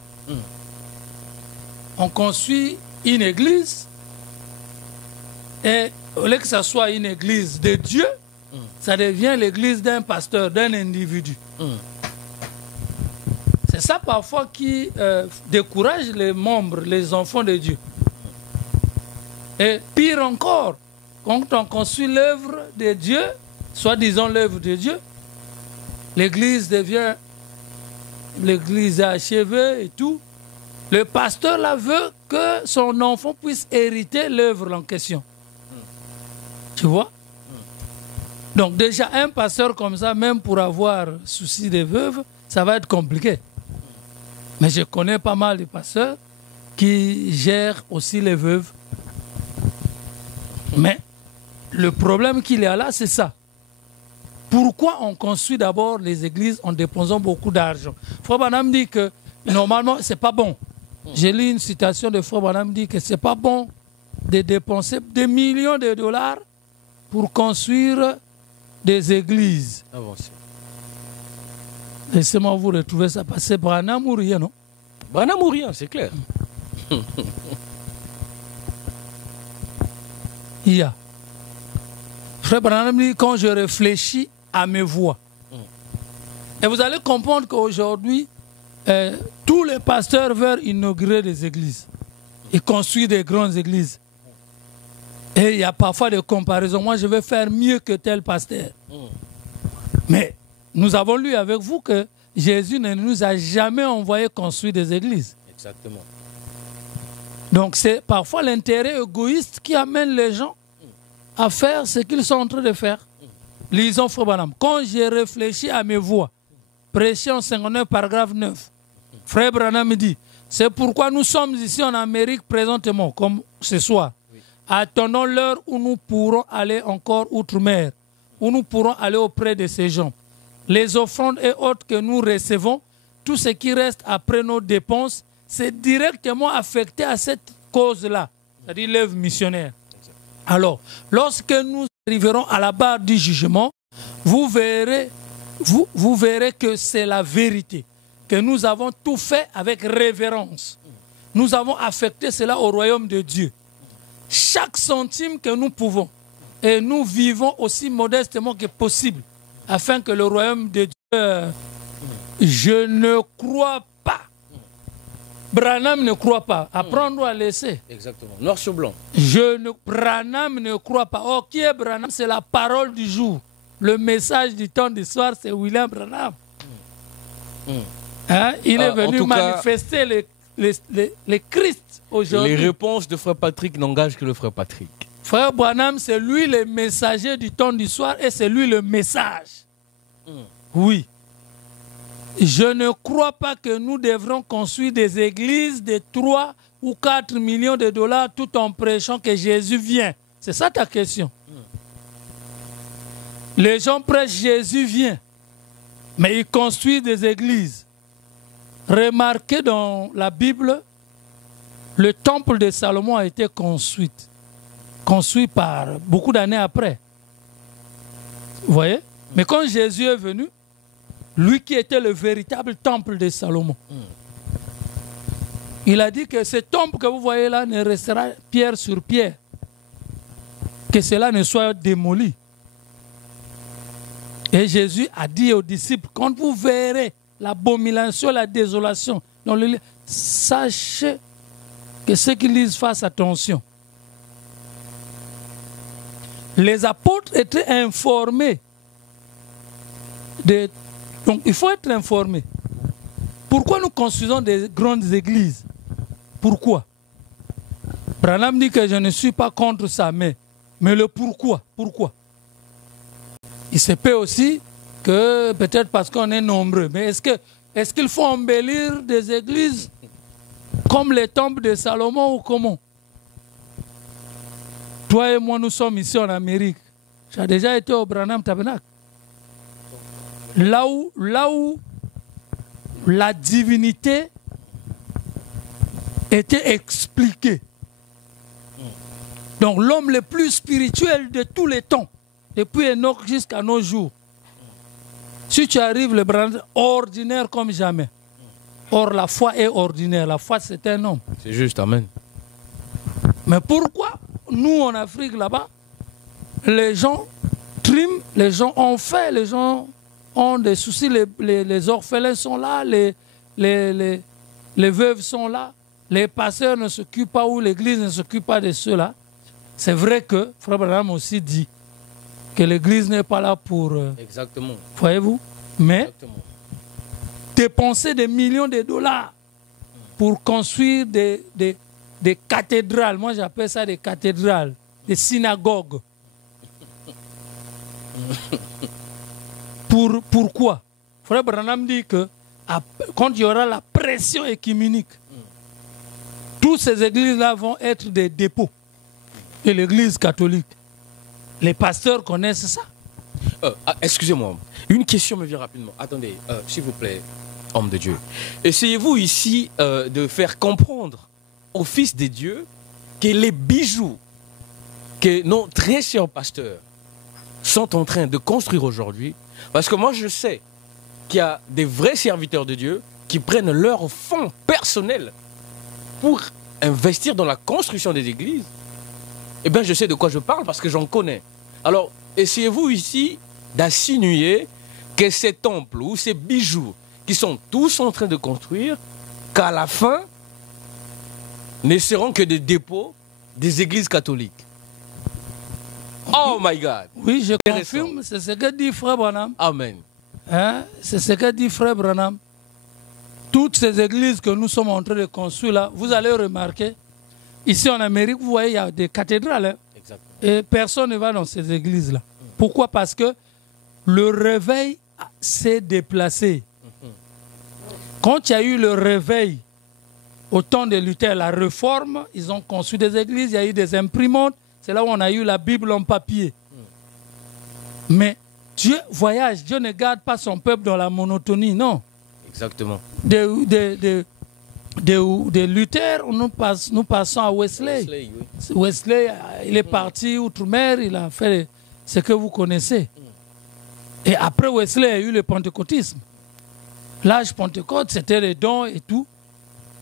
On construit une église et au lieu que ça soit une église de Dieu, ça devient l'église d'un pasteur, d'un individu. C'est ça parfois qui décourage les membres, les enfants de Dieu. Et pire encore, quand on construit l'œuvre de Dieu, soi-disant l'œuvre de Dieu, l'église devient, l'église est achevée et tout. Le pasteur là veut que son enfant puisse hériter l'œuvre en question. Tu vois? Donc déjà, un pasteur comme ça, même pour avoir souci des veuves, ça va être compliqué. Mais je connais pas mal de pasteurs qui gèrent aussi les veuves. Mais le problème qu'il y a là, c'est ça. Pourquoi on construit d'abord les églises en dépensant beaucoup d'argent? Frère Branham dit que normalement, c'est pas bon. J'ai lu une citation de Frère Branham dit que c'est pas bon de dépenser des millions de dollars pour construire des églises. Avancez. Laissez-moi vous retrouver ça, parce que c'est Branham ou rien, non? Branham ou rien, c'est clair. Il y a. Frère Branham dit, quand je réfléchis à mes voix. Et vous allez comprendre qu'aujourd'hui, tous les pasteurs veulent inaugurer des églises. Ils construisent des grandes églises. Et il y a parfois des comparaisons. Moi, je vais faire mieux que tel pasteur. Mais nous avons lu avec vous que Jésus ne nous a jamais envoyé construire des églises. Exactement. Donc c'est parfois l'intérêt égoïste qui amène les gens à faire ce qu'ils sont en train de faire. Lisons Frère Branham. Quand j'ai réfléchi à mes voix, prêché en 59, paragraphe 9, Frère Branham dit, c'est pourquoi nous sommes ici en Amérique présentement, comme ce soir. Oui. Attendons l'heure où nous pourrons aller encore outre-mer, où nous pourrons aller auprès de ces gens. Les offrandes et autres que nous recevons, tout ce qui reste après nos dépenses, c'est directement affecté à cette cause-là, c'est-à-dire l'œuvre missionnaire. Alors, lorsque nous arriverons à la barre du jugement, vous verrez que c'est la vérité, que nous avons tout fait avec révérence. Nous avons affecté cela au royaume de Dieu. Chaque centime que nous pouvons, et nous vivons aussi modestement que possible, afin que le royaume de Dieu, je ne crois pas. Branham ne croit pas. Apprendre à laisser. Exactement. Noir sur blanc. Branham ne croit pas. Oh, qui est Branham? C'est la parole du jour. Le message du temps du soir, c'est William Branham. Hein? Il est venu manifester le Christ aujourd'hui. Les réponses de Frère Patrick n'engagent que le Frère Patrick. Frère Branham, c'est lui le messager du temps du soir et c'est lui le message. Oui. Je ne crois pas que nous devrons construire des églises de 3 ou 4 millions de dollars tout en prêchant que Jésus vient. C'est ça ta question. Les gens prêchent Jésus vient, mais ils construisent des églises. Remarquez dans la Bible, le temple de Salomon a été construit par beaucoup d'années après. Vous voyez? Mais quand Jésus est venu, lui qui était le véritable temple de Salomon, il a dit que ce temple que vous voyez là ne restera pierre sur pierre, que cela ne soit démoli. Et Jésus a dit aux disciples, quand vous verrez l'abomination, la désolation, sachez que ceux qui lisent fassent attention. Les apôtres étaient informés. Donc il faut être informé. Pourquoi nous construisons des grandes églises? Pourquoi? Branham dit que je ne suis pas contre ça, mais le pourquoi? Pourquoi? Il se peut aussi que peut-être parce qu'on est nombreux, mais est-ce qu'il faut embellir des églises comme les temples de Salomon ou comment? Toi et moi, nous sommes ici en Amérique. Tu as déjà été au Branham Tabernacle. Là où la divinité était expliquée. Donc l'homme le plus spirituel de tous les temps, depuis Enoch jusqu'à nos jours. Si tu arrives, le Branham ordinaire comme jamais. Or, la foi est ordinaire. La foi, c'est un homme. C'est juste, amen. Mais pourquoi, nous, en Afrique, là-bas, les gens triment, les gens ont fait, les gens ont des soucis, les orphelins sont là, les veuves sont là, les pasteurs ne s'occupent pas ou l'église ne s'occupe pas de ceux-là. C'est vrai que Frère Branham aussi dit que l'église n'est pas là pour... Exactement. Voyez-vous? Mais Exactement. Dépenser des millions de dollars pour construire des cathédrales, moi j'appelle ça des cathédrales, des synagogues. Pourquoi? Frère Branham dit que quand il y aura la pression écuménique, toutes ces églises-là vont être des dépôts de l'église catholique. Les pasteurs connaissent ça. Excusez-moi, une question me vient rapidement. Attendez, s'il vous plaît, homme de Dieu. Essayez-vous ici de faire comprendre aux fils de Dieu que les bijoux que nos très chers pasteurs sont en train de construire aujourd'hui, parce que moi je sais qu'il y a des vrais serviteurs de Dieu qui prennent leur fonds personnel pour investir dans la construction des églises. Eh bien, je sais de quoi je parle parce que j'en connais. Alors, essayez-vous ici d'insinuer que ces temples ou ces bijoux qui sont tous en train de construire, qu'à la fin, ne seront que des dépôts des églises catholiques? Oh my God! Oui, je confirme, c'est ce que dit Frère Branham. Amen. Hein? C'est ce que dit Frère Branham. Toutes ces églises que nous sommes en train de construire là, vous allez remarquer, ici en Amérique, vous voyez, il y a des cathédrales. Hein? Et personne ne va dans ces églises-là. Pourquoi? Parce que le réveil s'est déplacé. Quand il y a eu le réveil, au temps de Luther, la réforme, ils ont construit des églises, il y a eu des imprimantes. C'est là où on a eu la Bible en papier. Mais Dieu voyage, Dieu ne garde pas son peuple dans la monotonie, non. Exactement. De Luther, nous passons à Wesley. Wesley, il est parti outre-mer, il a fait ce que vous connaissez. Et après Wesley, il y a eu le pentecôtisme. L'âge Pentecôte, c'était les dons et tout.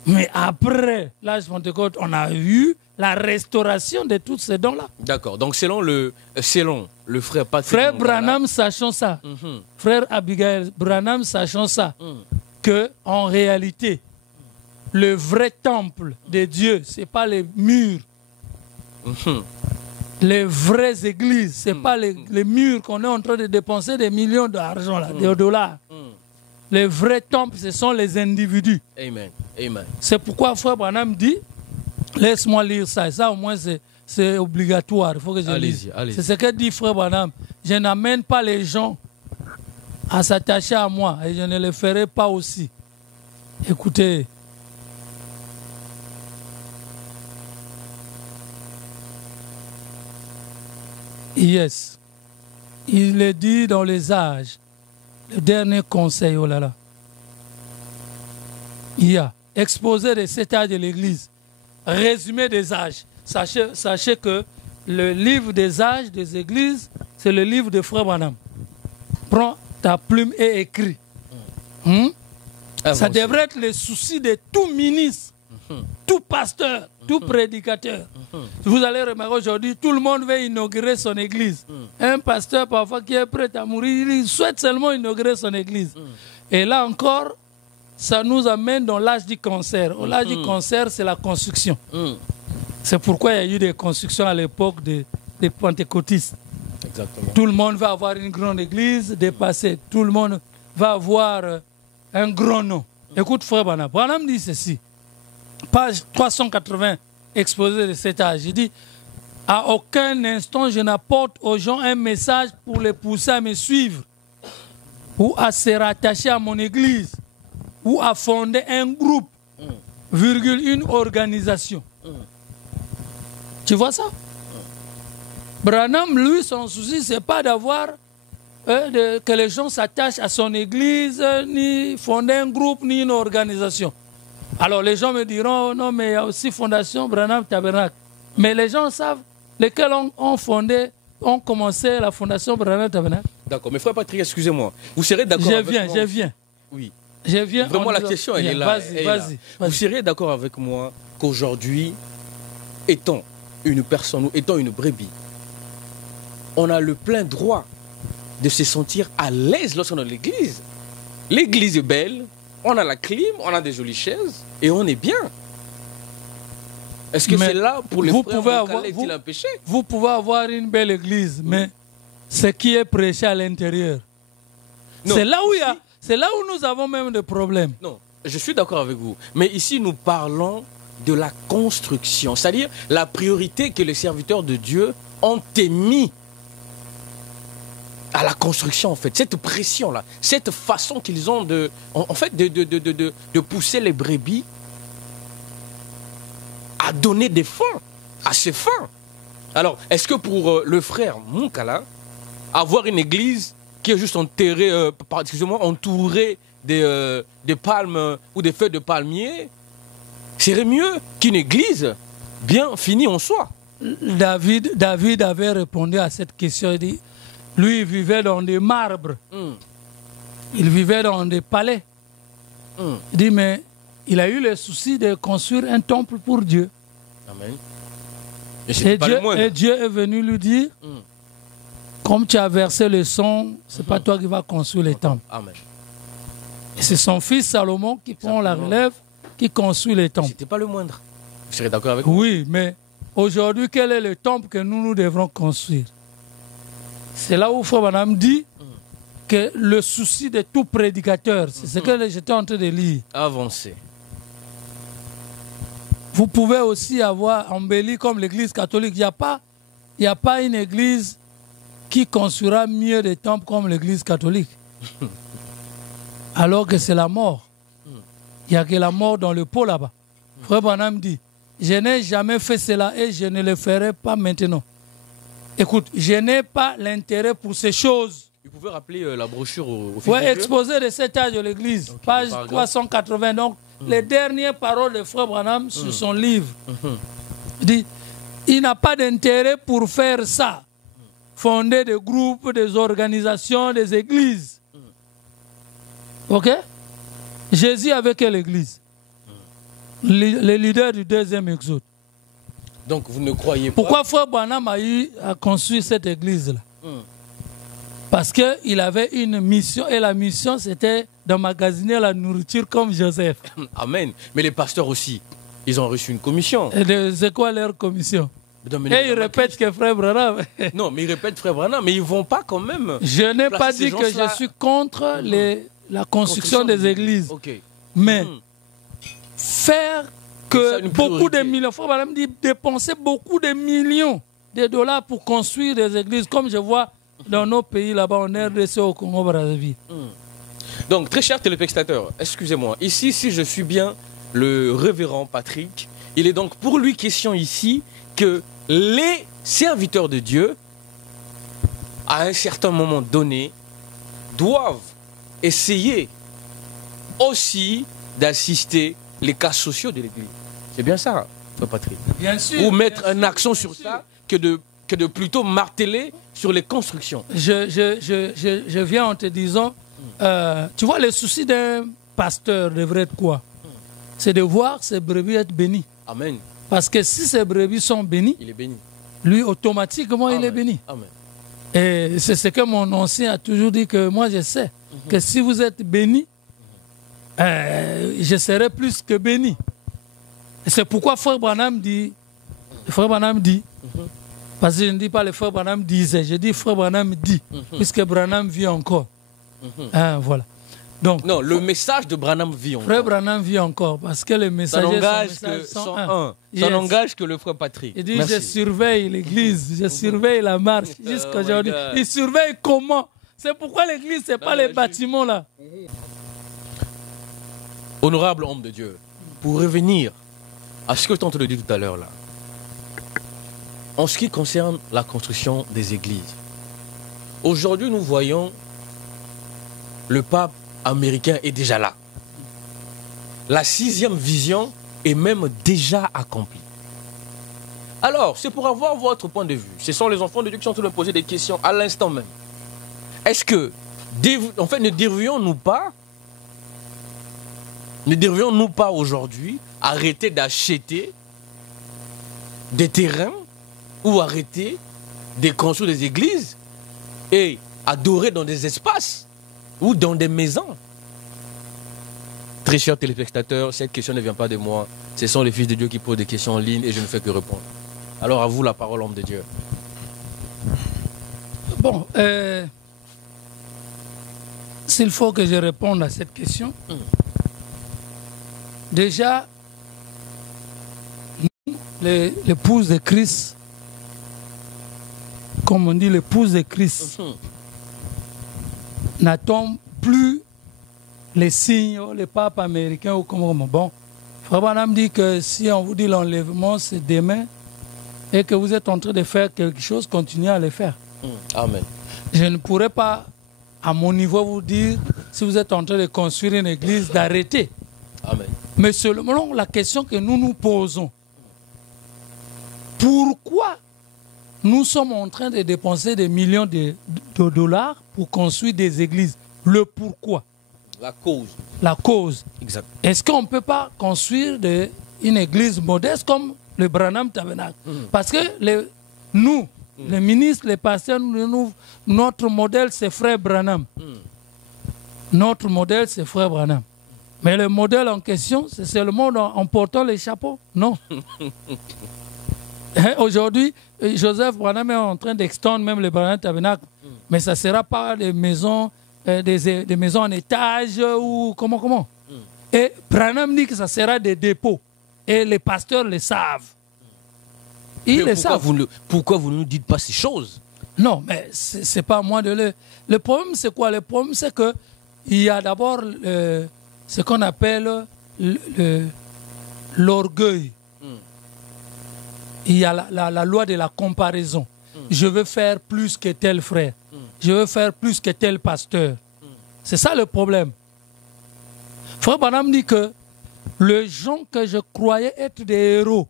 Mais après l'âge Pentecôte, on a eu la restauration de tous ces dons-là. D'accord. Donc selon le frère Patrick Frère Branham, sachant ça, frère Abigail Branham, sachant ça, que en réalité, le vrai temple de Dieu, ce n'est pas les murs. Les vraies églises, ce n'est pas les murs qu'on est en train de dépenser des millions d'argent, de dollars. Les vrais temples, ce sont les individus. Amen. Amen. C'est pourquoi Frère Branham dit, laisse-moi lire ça, et ça au moins c'est obligatoire, il faut que je lise. C'est ce que dit Frère Branham. Je n'amène pas les gens à s'attacher à moi, et je ne le ferai pas aussi. Écoutez. Yes. Il le dit dans les âges. Le dernier conseil, oh là là. Il y a exposé les 7 âges de l'Église. Résumé des âges. Sachez que le livre des âges des Églises, c'est le livre de Frère Branham. Prends ta plume et écris. Ça devrait être le souci de tout ministre, tout pasteur, tout prédicateur. Vous allez remarquer aujourd'hui, tout le monde veut inaugurer son église. Un pasteur parfois qui est prêt à mourir, il souhaite seulement inaugurer son église. Et là encore, ça nous amène dans l'âge du cancer. L'âge du cancer, c'est la construction. C'est pourquoi il y a eu des constructions à l'époque des pentecôtistes. Exactement. Tout le monde va avoir une grande église dépassée. Tout le monde va avoir un grand nom. Écoute, frère Branham. Branham dit ceci. Page 380, exposé de cet âge. Il dit, à aucun instant je n'apporte aux gens un message pour les pousser à me suivre ou à se rattacher à mon église ou à fonder un groupe, virgule, une organisation. Tu vois ça? Branham, lui, son souci, ce n'est pas d'avoir que les gens s'attachent à son église, ni fonder un groupe, ni une organisation. Alors les gens me diront, non, mais il y a aussi Fondation Branham Tabernacle. Mais les gens savent lesquels ont commencé la Fondation Branham Tabernacle. D'accord, mais frère Patrick, excusez-moi. Vous serez d'accord avec moi? Je viens. Oui. Je viens. Vraiment, la question, elle est là. Vas-y. Vous serez d'accord avec moi qu'aujourd'hui, étant une personne ou étant une brebis, on a le plein droit de se sentir à l'aise lorsqu'on est dans l'église. L'église est belle, on a la clim, on a des jolies chaises et on est bien. Est-ce que c'est là pour les frères est-il un péché? Vous pouvez avoir une belle église, mais ce qui est prêché à l'intérieur, c'est là où nous avons même des problèmes. Non, je suis d'accord avec vous. Mais ici, nous parlons de la construction, c'est-à-dire la priorité que les serviteurs de Dieu ont émis à la construction, en fait, cette pression-là, cette façon qu'ils ont de pousser les brebis à donner des fonds à ces fins. Alors, est-ce que pour le frère Moukala, avoir une église qui est juste entourée des palmes ou des feuilles de palmier, serait mieux qu'une église bien finie en soi? David avait répondu à cette question. Il dit, lui, il vivait dans des marbres. Il vivait dans des palais. Il dit, mais il a eu le souci de construire un temple pour Dieu. Amen. Et Dieu est venu lui dire, Comme tu as versé le sang, ce n'est pas toi qui vas construire les temples. Amen. Et c'est son fils Salomon qui prend la relève, qui construit les temples. C'était pas le moindre. Vous serez d'accord avec moi? Oui, mais aujourd'hui, quel est le temple que nous devrons construire? C'est là où Frère Branham dit que le souci de tout prédicateur, c'est ce que j'étais en train de lire. Avancez. Vous pouvez aussi avoir embelli comme l'église catholique. Il n'y a pas une église qui construira mieux des temples comme l'église catholique. Alors que c'est la mort. Il n'y a que la mort dans le pot là-bas. Frère Branham dit, je n'ai jamais fait cela et je ne le ferai pas maintenant. Écoute, je n'ai pas l'intérêt pour ces choses. Vous pouvez rappeler la brochure au fils Oui, de Dieu? exposé de cet âge de l'église, Okay, page 380. Donc, les dernières paroles de Frère Branham sur son livre. Il dit, il n'a pas d'intérêt pour faire ça. Fonder des groupes, des organisations, des églises. Ok? Jésus avec quelle église? Les leaders du deuxième exode. Donc vous ne croyez pas? Pourquoi Frère Branham a construit cette église-là? Parce qu'il avait une mission, et la mission c'était d'emmagasiner la nourriture comme Joseph. Amen. Mais les pasteurs aussi, ils ont reçu une commission. C'est quoi leur commission? Et ils répètent que Frère Branham... Non, mais ils répètent Frère Branham, mais ils ne vont pas quand même. Je n'ai pas dit que je suis contre la construction des églises. Okay. Mais faire que beaucoup de millions, Frère Branham dit dépenser beaucoup de millions de dollars pour construire des églises, comme je vois dans nos pays là-bas en RDC, au Congo-Brazzaville. Donc, très chers téléspectateurs, excusez-moi, ici, si je suis bien le révérend Patrick, il est donc pour lui question ici que les serviteurs de Dieu, à un certain moment donné, doivent essayer aussi d'assister les cas sociaux de l'Église. C'est bien ça, Patrick? Bien sûr. Ou mettre un accent sur ça que de plutôt marteler sur les constructions. Je viens en te disant, tu vois, le souci d'un pasteur devrait être quoi? C'est de voir ses brebis être bénis. Amen. Parce que si ces brebis sont bénis, il est béni. Lui, automatiquement, il est béni. Amen. Et c'est ce que mon ancien a toujours dit, que moi je sais que si vous êtes béni, je serai plus que béni. Et c'est pourquoi Frère Branham dit, parce que je ne dis pas le Frère Branham disait, je dis Frère Branham dit, puisque Branham vit encore. Voilà. Donc, non, le message de Branham vit encore. Frère Branham vit encore, parce que le message ça n'engage que le frère Patrick. Il dit, merci. Je surveille l'église, je surveille la marche jusqu'à aujourd'hui. Il surveille comment? C'est pourquoi l'église, ce n'est pas les bâtiments là. Honorable homme de Dieu, pour revenir à ce que tu as entendu tout à l'heure là, en ce qui concerne la construction des églises, aujourd'hui nous voyons le pape américain est déjà là. La 6e vision est même déjà accomplie. Alors, c'est pour avoir votre point de vue. Ce sont les enfants de Dieu qui sont en train de poser des questions à l'instant même. Est-ce que, en fait, ne devrions-nous pas aujourd'hui arrêter d'acheter des terrains ou arrêter de construire des églises et adorer dans des espaces ou dans des maisons? Très chers téléspectateurs, cette question ne vient pas de moi. Ce sont les fils de Dieu qui posent des questions en ligne et je ne fais que répondre. Alors à vous la parole, homme de Dieu. Bon, s'il faut que je réponde à cette question, déjà, nous, l'épouse de Christ, comme on dit, l'épouse de Christ, n'attend plus les signes, les papes américains ou comment. Bon, Frère Branham dit que si on vous dit l'enlèvement, c'est demain, et que vous êtes en train de faire quelque chose, continuez à le faire. Amen. Je ne pourrais pas, à mon niveau, vous dire, si vous êtes en train de construire une église, d'arrêter. Amen. Mais seulement la question que nous nous posons, pourquoi nous sommes en train de dépenser des millions de dollars pour construire des églises? Le pourquoi? La cause. La cause. Exact. Est-ce qu'on ne peut pas construire une église modeste comme le Branham Tabernacle? Parce que nous, Les ministres, les pasteurs, notre modèle, c'est Frère Branham. Notre modèle, c'est Frère Branham. Mais le modèle en question, c'est seulement en portant les chapeaux. Non. Aujourd'hui, Joseph Branham est en train d'extendre même le Branham Tabernacle. Mais ça ne sera pas des maisons, des maisons en étage ou comment. Et Branham dit que ça sera des dépôts. Et les pasteurs le savent. Ils le savent. Pourquoi vous ne nous dites pas ces choses? Non, mais ce n'est pas à moi de le... Le problème, c'est quoi? Le problème, c'est qu'il y a d'abord ce qu'on appelle l'orgueil. Il y a la loi de la comparaison. Je veux faire plus que tel frère. Je veux faire plus que tel pasteur. C'est ça le problème. Frère Branham dit que les gens que je croyais être des héros,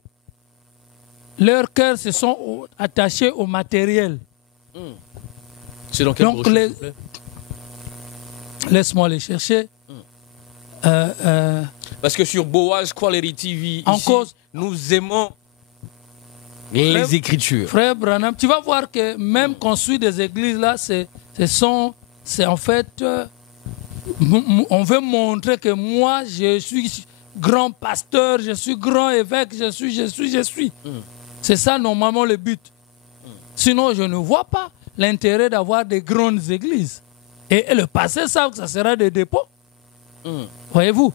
leurs cœurs se sont attachés au matériel. C'est dans quel projet, s'il vous plaît? Laisse-moi les chercher. Parce que sur Boaz Quality TV, ici, nous aimons les Écritures. Frère Branham, tu vas voir que même construire des églises là, c'est en fait, on veut montrer que moi, je suis grand pasteur, je suis grand évêque, je suis. C'est ça normalement le but. Sinon, je ne vois pas l'intérêt d'avoir des grandes églises. Et le passé savent que ça sera des dépôts. Voyez-vous?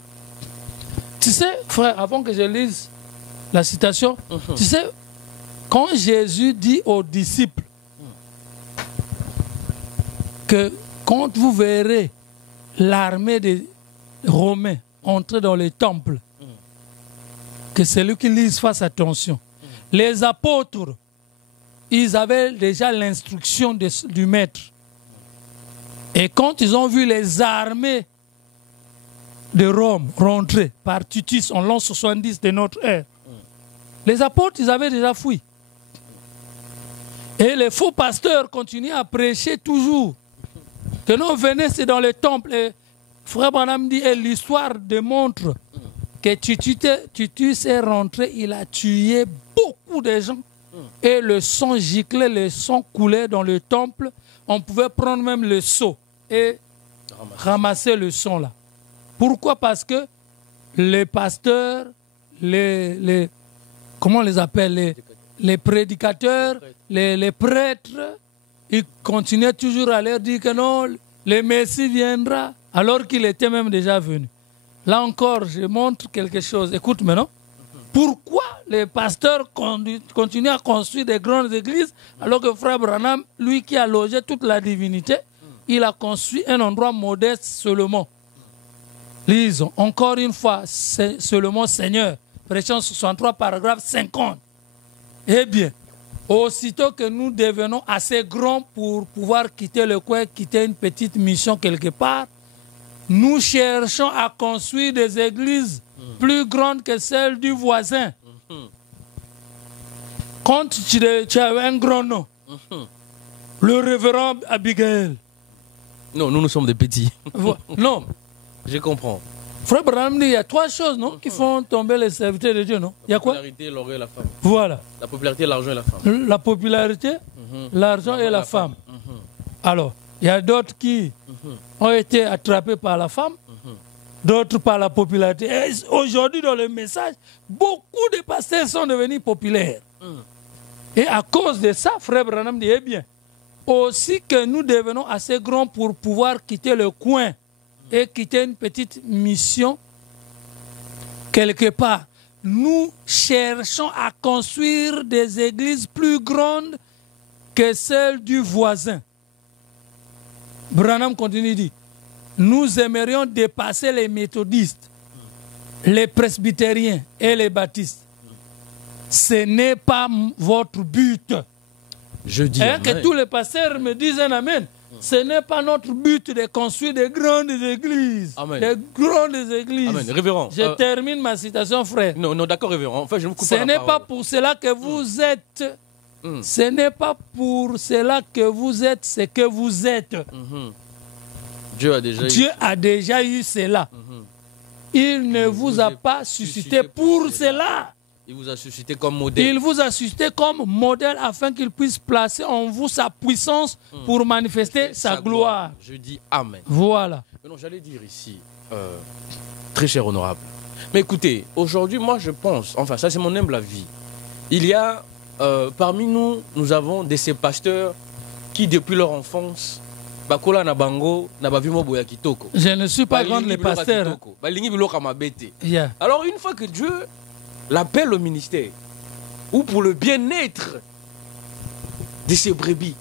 Tu sais, frère, avant que je lise la citation, tu sais, quand Jésus dit aux disciples que quand vous verrez l'armée des Romains entrer dans les temples, que celui qui lise fasse attention. Les apôtres, ils avaient déjà l'instruction du maître. Et quand ils ont vu les armées de Rome rentrer par Titus en l'an 70 de notre ère, les apôtres, ils avaient déjà fui. Et les faux pasteurs continuent à prêcher toujours. Que nous venez, c'est dans les temples. Et Frère Branham dit, et l'histoire démontre que Titus est rentré, il a tué beaucoup de gens. Et le sang giclait, le sang coulait dans le temple. On pouvait prendre même le seau et ramasser le sang là. Pourquoi? Parce que les pasteurs, comment on les appelle, les prédicateurs, les prêtres, ils continuaient toujours à leur dire que non, le Messie viendra, alors qu'il était même déjà venu. Là encore, je montre quelque chose. Écoute maintenant. Pourquoi les pasteurs continuent à construire des grandes églises alors que Frère Branham, lui qui a logé toute la divinité, il a construit un endroit modeste seulement. Lisons encore une fois, seulement Seigneur, Prêchons 63, paragraphe 50. Eh bien, aussitôt que nous devenons assez grands pour pouvoir quitter le coin, quitter une petite mission quelque part, nous cherchons à construire des églises plus grandes que celles du voisin. Quand tu as un grand nom, le révérend Abigail. Non, nous sommes des petits. Non. Je comprends. Frère Branham dit, il y a trois choses, non, qui font tomber les serviteurs de Dieu, non? Il y a quoi? La popularité, l'orgueil et la femme. Voilà. La popularité, l'argent et la femme. La popularité, l'argent et la femme. Alors, il y a d'autres qui ont été attrapés par la femme, d'autres par la popularité. Et aujourd'hui, dans le message, beaucoup de pasteurs sont devenus populaires. Et à cause de ça, Frère Branham dit, eh bien, aussi que nous devenons assez grands pour pouvoir quitter le coin et quitter une petite mission quelque part. Nous cherchons à construire des églises plus grandes que celles du voisin. Branham continue, dit, nous aimerions dépasser les méthodistes, les presbytériens et les baptistes. Ce n'est pas votre but. Je dis que tous les pasteurs me disent un amen. Ce n'est pas notre but de construire des grandes églises. Amen. Des grandes églises. Amen. Révérend. Je termine ma citation, frère. Non, d'accord, révérend. Enfin, je me coupe ce n'est pas pour cela que vous êtes. Ce n'est pas pour cela que vous êtes ce que vous êtes. Dieu a déjà eu cela. Il ne vous a pas suscité pour cela. Il vous a suscité comme modèle. Il vous a suscité comme modèle afin qu'il puisse placer en vous sa puissance pour manifester sa gloire. Je dis Amen. Voilà. Non, j'allais dire ici, très cher honorable. Mais écoutez, aujourd'hui, moi je pense, enfin ça c'est mon humble avis, il y a, parmi nous, nous avons ces pasteurs qui depuis leur enfance, bakola na bango, na bavimo boya kitoko. Je ne suis pas contre les pasteurs. Yeah. Alors une fois que Dieu l'appelle au ministère, ou pour le bien-être de ses brebis,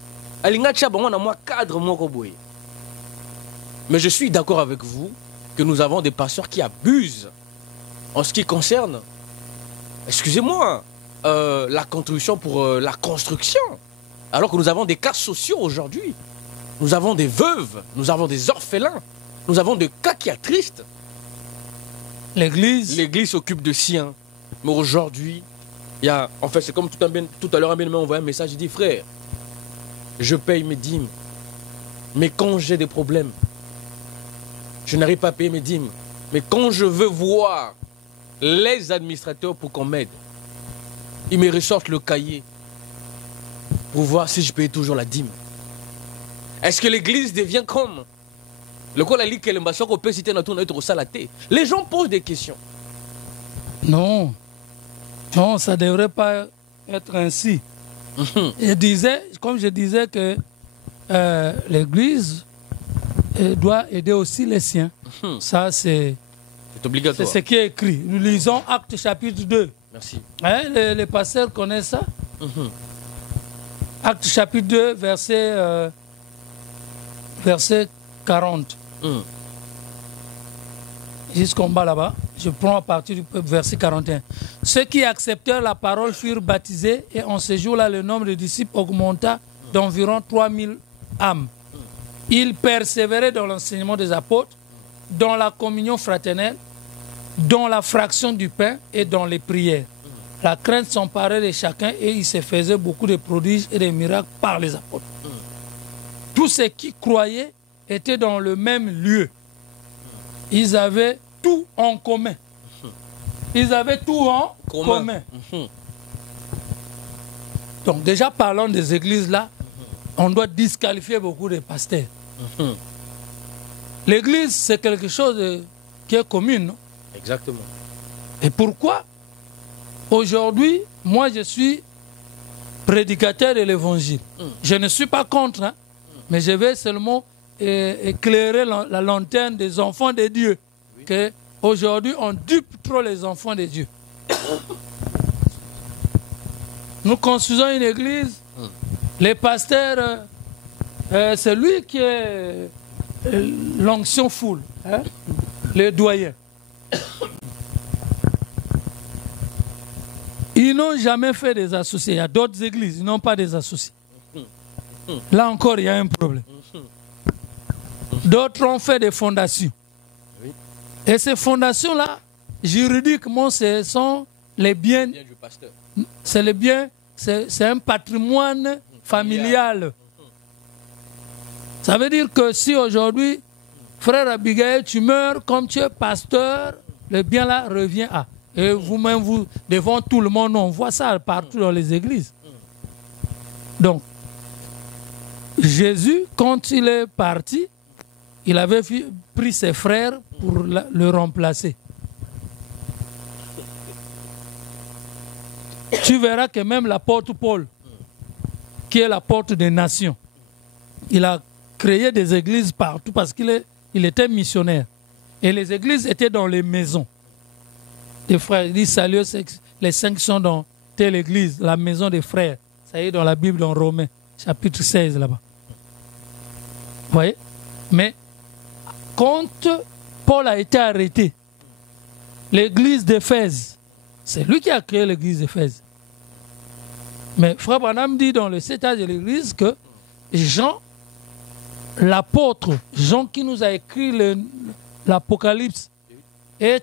mais je suis d'accord avec vous que nous avons des pasteurs qui abusent en ce qui concerne, excusez-moi, la contribution pour la construction. Alors que nous avons des cas sociaux aujourd'hui. Nous avons des veuves, nous avons des orphelins, nous avons des cas qui attristent. L'Église s'occupe de siens. Mais aujourd'hui, il y a, en fait, c'est comme tout à l'heure, un bien-aimé m'a envoyé un message, il dit, frère, je paye mes dîmes, mais quand j'ai des problèmes, je n'arrive pas à payer mes dîmes. Mais quand je veux voir les administrateurs pour qu'on m'aide, ils me ressortent le cahier pour voir si je paye toujours la dîme. Est-ce que l'église devient comme le col à l'île Kelembassok au PCT notre salaté? Les gens posent des questions. Non. Non, ça ne devrait pas être ainsi. Comme je disais que l'église doit aider aussi les siens. Ça, c'est obligatoire. C'est ce qui est écrit. Nous lisons Actes chapitre 2. Merci. Hein, les pasteurs connaissent ça. Actes chapitre 2, verset 40. Jusqu'en bas là-bas. Je prends à partir du verset 41. Ceux qui acceptèrent la parole furent baptisés et en ce jour-là, le nombre de disciples augmenta d'environ 3000 âmes. Ils persévéraient dans l'enseignement des apôtres, dans la communion fraternelle, dans la fraction du pain et dans les prières. La crainte s'emparait de chacun et il se faisait beaucoup de prodiges et de miracles par les apôtres. Tous ceux qui croyaient étaient dans le même lieu. Ils avaient tout en commun. Ils avaient tout en commun. Donc déjà parlant des églises là, on doit disqualifier beaucoup de pasteurs. L'église, c'est quelque chose qui est commun, non? Exactement. Et pourquoi? Aujourd'hui, moi je suis prédicateur de l'évangile. Je ne suis pas contre, hein, mais je vais seulement éclairer la lanterne des enfants de Dieu. Oui. Que aujourd'hui, on dupe trop les enfants de Dieu. Nous construisons une église. Les pasteurs, c'est lui qui est l'onction foule, hein? Les doyens. Ils n'ont jamais fait des associés. Il y a d'autres églises, ils n'ont pas des associés. Là encore, il y a un problème. D'autres ont fait des fondations. Et ces fondations-là, juridiquement, ce sont les biens. C'est les biens, c'est un patrimoine familial. Ça veut dire que si aujourd'hui, frère Abigail, tu meurs comme tu es pasteur, le bien là revient à. Et vous-même, vous, devant tout le monde, on voit ça partout dans les églises. Donc, Jésus, quand il est parti, il avait pris ses frères pour le remplacer. Tu verras que même l'apôtre Paul, qui est l'apôtre des nations, il a créé des églises partout parce qu'il était missionnaire. Et les églises étaient dans les maisons. Les frères, il dit salut les 5 sont dans telle église, la maison des frères. Ça y est dans la Bible, dans Romains, chapitre 16 là-bas. Vous voyez? Mais quand Paul a été arrêté, l'église d'Éphèse, c'est lui qui a créé l'église d'Éphèse. Mais frère Branham dit dans le 7 âge de l'église que Jean, l'apôtre, Jean qui nous a écrit l'Apocalypse, il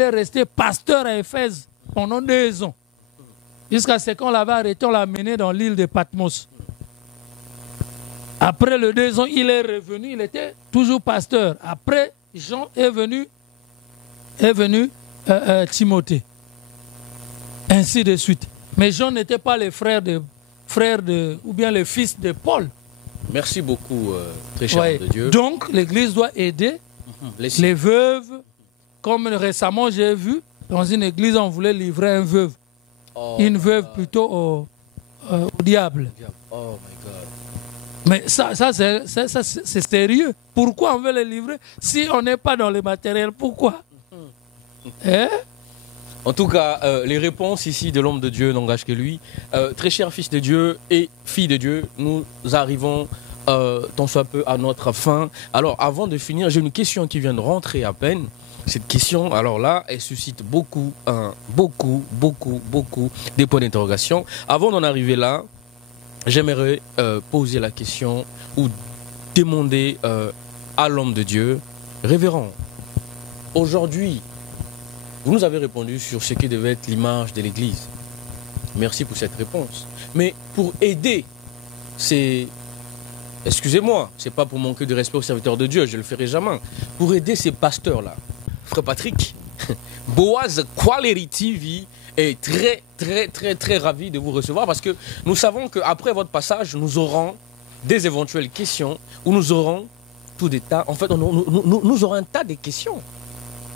est resté pasteur à Éphèse pendant 2 ans. Jusqu'à ce qu'on l'avait arrêté, on l'a mené dans l'île de Patmos. Après les 2 ans, il est revenu, il était toujours pasteur. Après, Jean est venu Timothée. ainsi de suite. Mais Jean n'était pas le frère ou bien le fils de Paul. Merci beaucoup, très cher Ouais. de Dieu. Donc, l'Église doit aider les veuves. Comme récemment, j'ai vu, dans une église, on voulait livrer un veuve. Oh Une my veuve God. plutôt au diable. Oh my God. Mais ça c'est sérieux. Pourquoi on veut les livrer si on n'est pas dans le matériel? Pourquoi? Hein? En tout cas, les réponses ici de l'homme de Dieu n'engagent que lui. Très cher fils de Dieu et fille de Dieu, nous arrivons tant soit peu à notre fin. Alors, avant de finir, j'ai une question qui vient de rentrer à peine. Cette question, alors là, elle suscite beaucoup des points d'interrogation. Avant d'en arriver là, j'aimerais poser la question ou demander à l'homme de Dieu, révérend, aujourd'hui, vous nous avez répondu sur ce qui devait être l'image de l'Église. Merci pour cette réponse. Mais pour aider, excusez-moi, c'est pas pour manquer de respect aux serviteurs de Dieu, je le ferai jamais. Pour aider ces pasteurs-là, Frère Patrick, Boaz Quality TV est très ravi de vous recevoir parce que nous savons qu'après votre passage, nous aurons des éventuelles questions où nous aurons tout des tas. En fait, nous aurons un tas de questions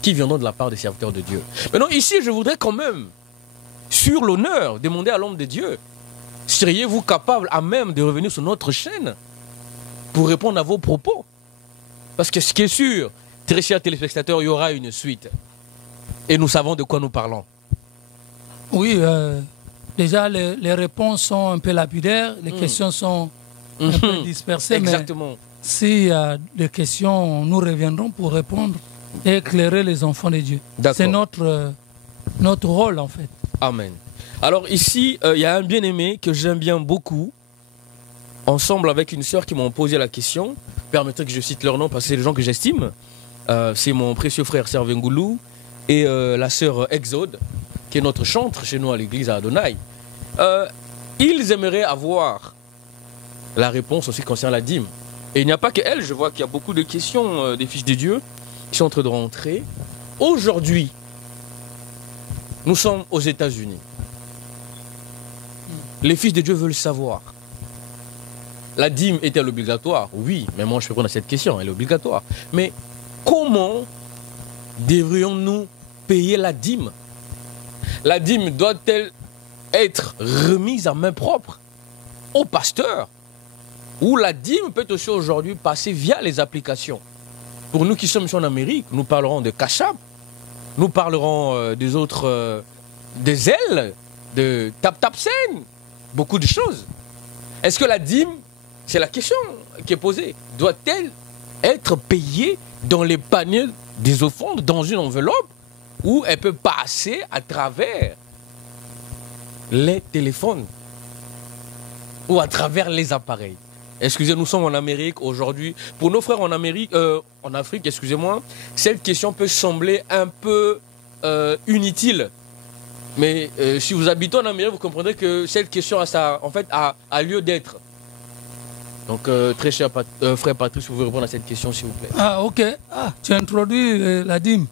qui viendront de la part des serviteurs de Dieu. Maintenant, ici, je voudrais quand même, sur l'honneur, demander à l'homme de Dieu, seriez-vous capable à même de revenir sur notre chaîne pour répondre à vos propos? Parce que ce qui est sûr, très chers téléspectateurs, il y aura une suite. Et nous savons de quoi nous parlons. Oui, déjà les réponses sont un peu lapidaires, les questions sont un peu dispersées. Exactement. Mais s'il y a des questions, nous reviendrons pour répondre et éclairer les enfants de Dieu. C'est notre rôle en fait. Amen. Alors ici, il y a un bien-aimé que j'aime bien beaucoup, ensemble avec une sœur qui m'ont posé la question. Permettez que je cite leur nom parce que c'est des gens que j'estime. C'est mon précieux frère Servengoulou et la sœur Exode, qui est notre chantre chez nous à l'église à Adonai. Ils aimeraient avoir la réponse aussi concernant la dîme. Et il n'y a pas que elle, je vois qu'il y a beaucoup de questions des fils de Dieu qui sont en train de rentrer. Aujourd'hui, nous sommes aux États-Unis. Les fils de Dieu veulent savoir. La dîme est-elle obligatoire? Oui, mais moi je peux répondre à cette question, elle est obligatoire. Mais comment devrions-nous payer la dîme? La dîme doit-elle être remise à main propre au pasteur? Ou la dîme peut aussi aujourd'hui passer via les applications? Pour nous qui sommes ici en Amérique, nous parlerons de Cash App, nous parlerons des autres, des ailes, de TapTapSend, beaucoup de choses. Est-ce que la dîme, c'est la question qui est posée, doit-elle être payée dans les paniers des offrandes, dans une enveloppe, ou elle peut passer à travers les téléphones ou à travers les appareils? Excusez, nous sommes en Amérique aujourd'hui. Pour nos frères en Amérique, en Afrique, excusez-moi, cette question peut sembler un peu inutile. Mais si vous habitez en Amérique, vous comprendrez que cette question a lieu d'être. Donc, très cher frère Patrice, vous pouvez répondre à cette question, s'il vous plaît. Ah, ok. Ah, tu as introduit la dîme.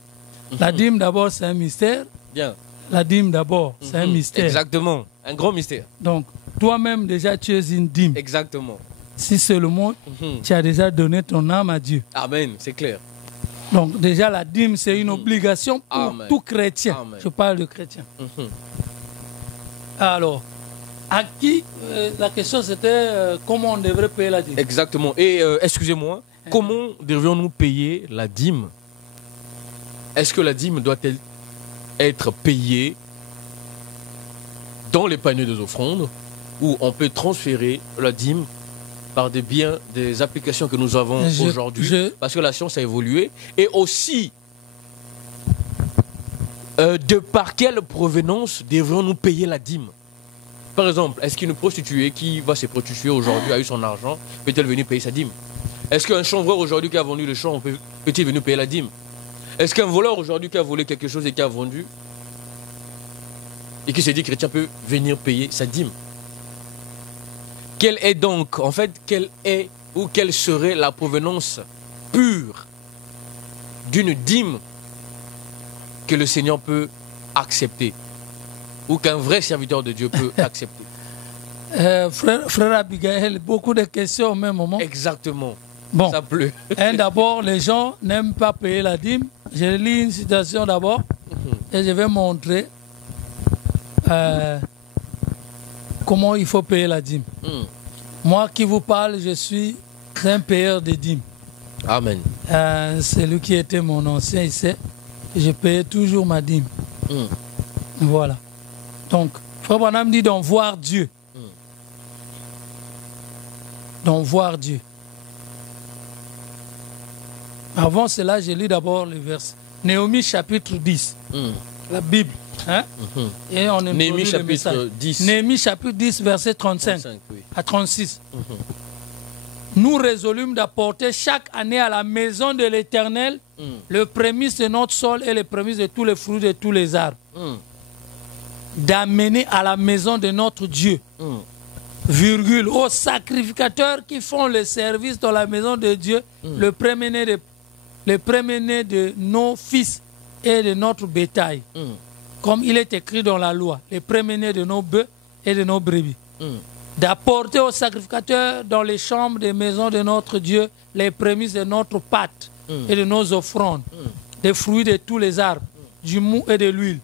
La dîme, d'abord, c'est un mystère. Bien. La dîme, d'abord, c'est un mystère. Exactement. Un grand mystère. Donc, toi-même, déjà, tu es une dîme. Exactement. Si seulement tu as déjà donné ton âme à Dieu. Amen, c'est clair. Donc, déjà, la dîme, c'est une obligation pour Amen. tout chrétien. Amen. Je parle de chrétien. Alors, à qui la question c'était comment on devrait payer la dîme? Exactement. Et excusez-moi, comment devrions-nous payer la dîme? Est-ce que la dîme doit-elle être payée dans les paniers des offrandes ou on peut transférer la dîme par des biens, des applications que nous avons aujourd'hui, parce que la science a évolué, et aussi de par quelle provenance devrions-nous payer la dîme? Par exemple, est-ce qu'une prostituée qui va se prostituer aujourd'hui a eu son argent, peut-elle venir payer sa dîme? Est-ce qu'un chanvreur aujourd'hui qui a vendu le champ peut-il venir payer la dîme? Est-ce qu'un voleur aujourd'hui qui a volé quelque chose et qui a vendu et qui s'est dit chrétien peut venir payer sa dîme? Quelle est donc, en fait, quelle est ou quelle serait la provenance pure d'une dîme que le Seigneur peut accepter? ou qu'un vrai serviteur de Dieu peut accepter? Frère Abigail, beaucoup de questions au même moment. Exactement. Bon, Ça pleut. D'abord, les gens n'aiment pas payer la dîme. Je lis une citation d'abord et je vais montrer comment il faut payer la dîme. Moi qui vous parle, je suis un payeur de dîmes. Amen. Celui qui était mon ancien, il sait que je payais toujours ma dîme. Voilà. Donc, Frère Branham dit d'en voir Dieu. D'en voir Dieu. Avant cela, j'ai lu d'abord le verset. Néhémie chapitre 10. La Bible. Hein? Et on Néhémie chapitre 10. Néhémie chapitre 10, verset 35 oui. à 36. Nous résolûmes d'apporter chaque année à la maison de l'Éternel le prémice de notre sol et le prémice de tous les fruits de tous les arbres. D'amener à la maison de notre Dieu, virgule, aux sacrificateurs qui font le service dans la maison de Dieu, le premier-né de nos fils et de notre bétail. Comme il est écrit dans la loi, les premiers-nés de nos bœufs et de nos brebis. D'apporter aux sacrificateurs dans les chambres des maisons de notre Dieu les prémices de notre pâte et de nos offrandes, des fruits de tous les arbres, du mou et de l'huile,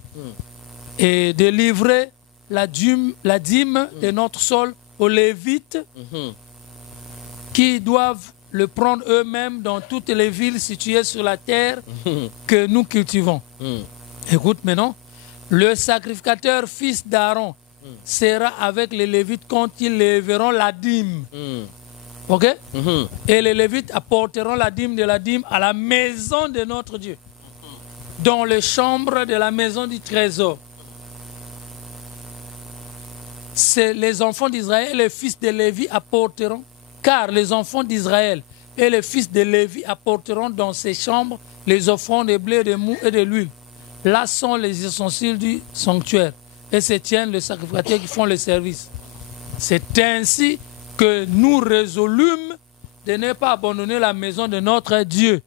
et de livrer la dîme de notre sol aux Lévites qui doivent le prendre eux-mêmes dans toutes les villes situées sur la terre que nous cultivons. Écoute maintenant, le sacrificateur fils d'Aaron sera avec les Lévites quand ils lèveront la dîme. Ok? Et les Lévites apporteront la dîme de la dîme à la maison de notre Dieu, dans les chambres de la maison du trésor. C'est les enfants d'Israël et les fils de Lévi apporteront, car les enfants d'Israël et les fils de Lévi apporteront dans ces chambres les offrandes de blé, de mou et de l'huile. Là sont les ustensiles du sanctuaire et se tiennent les sacrificateurs qui font le service. C'est ainsi que nous résolûmes de ne pas abandonner la maison de notre Dieu.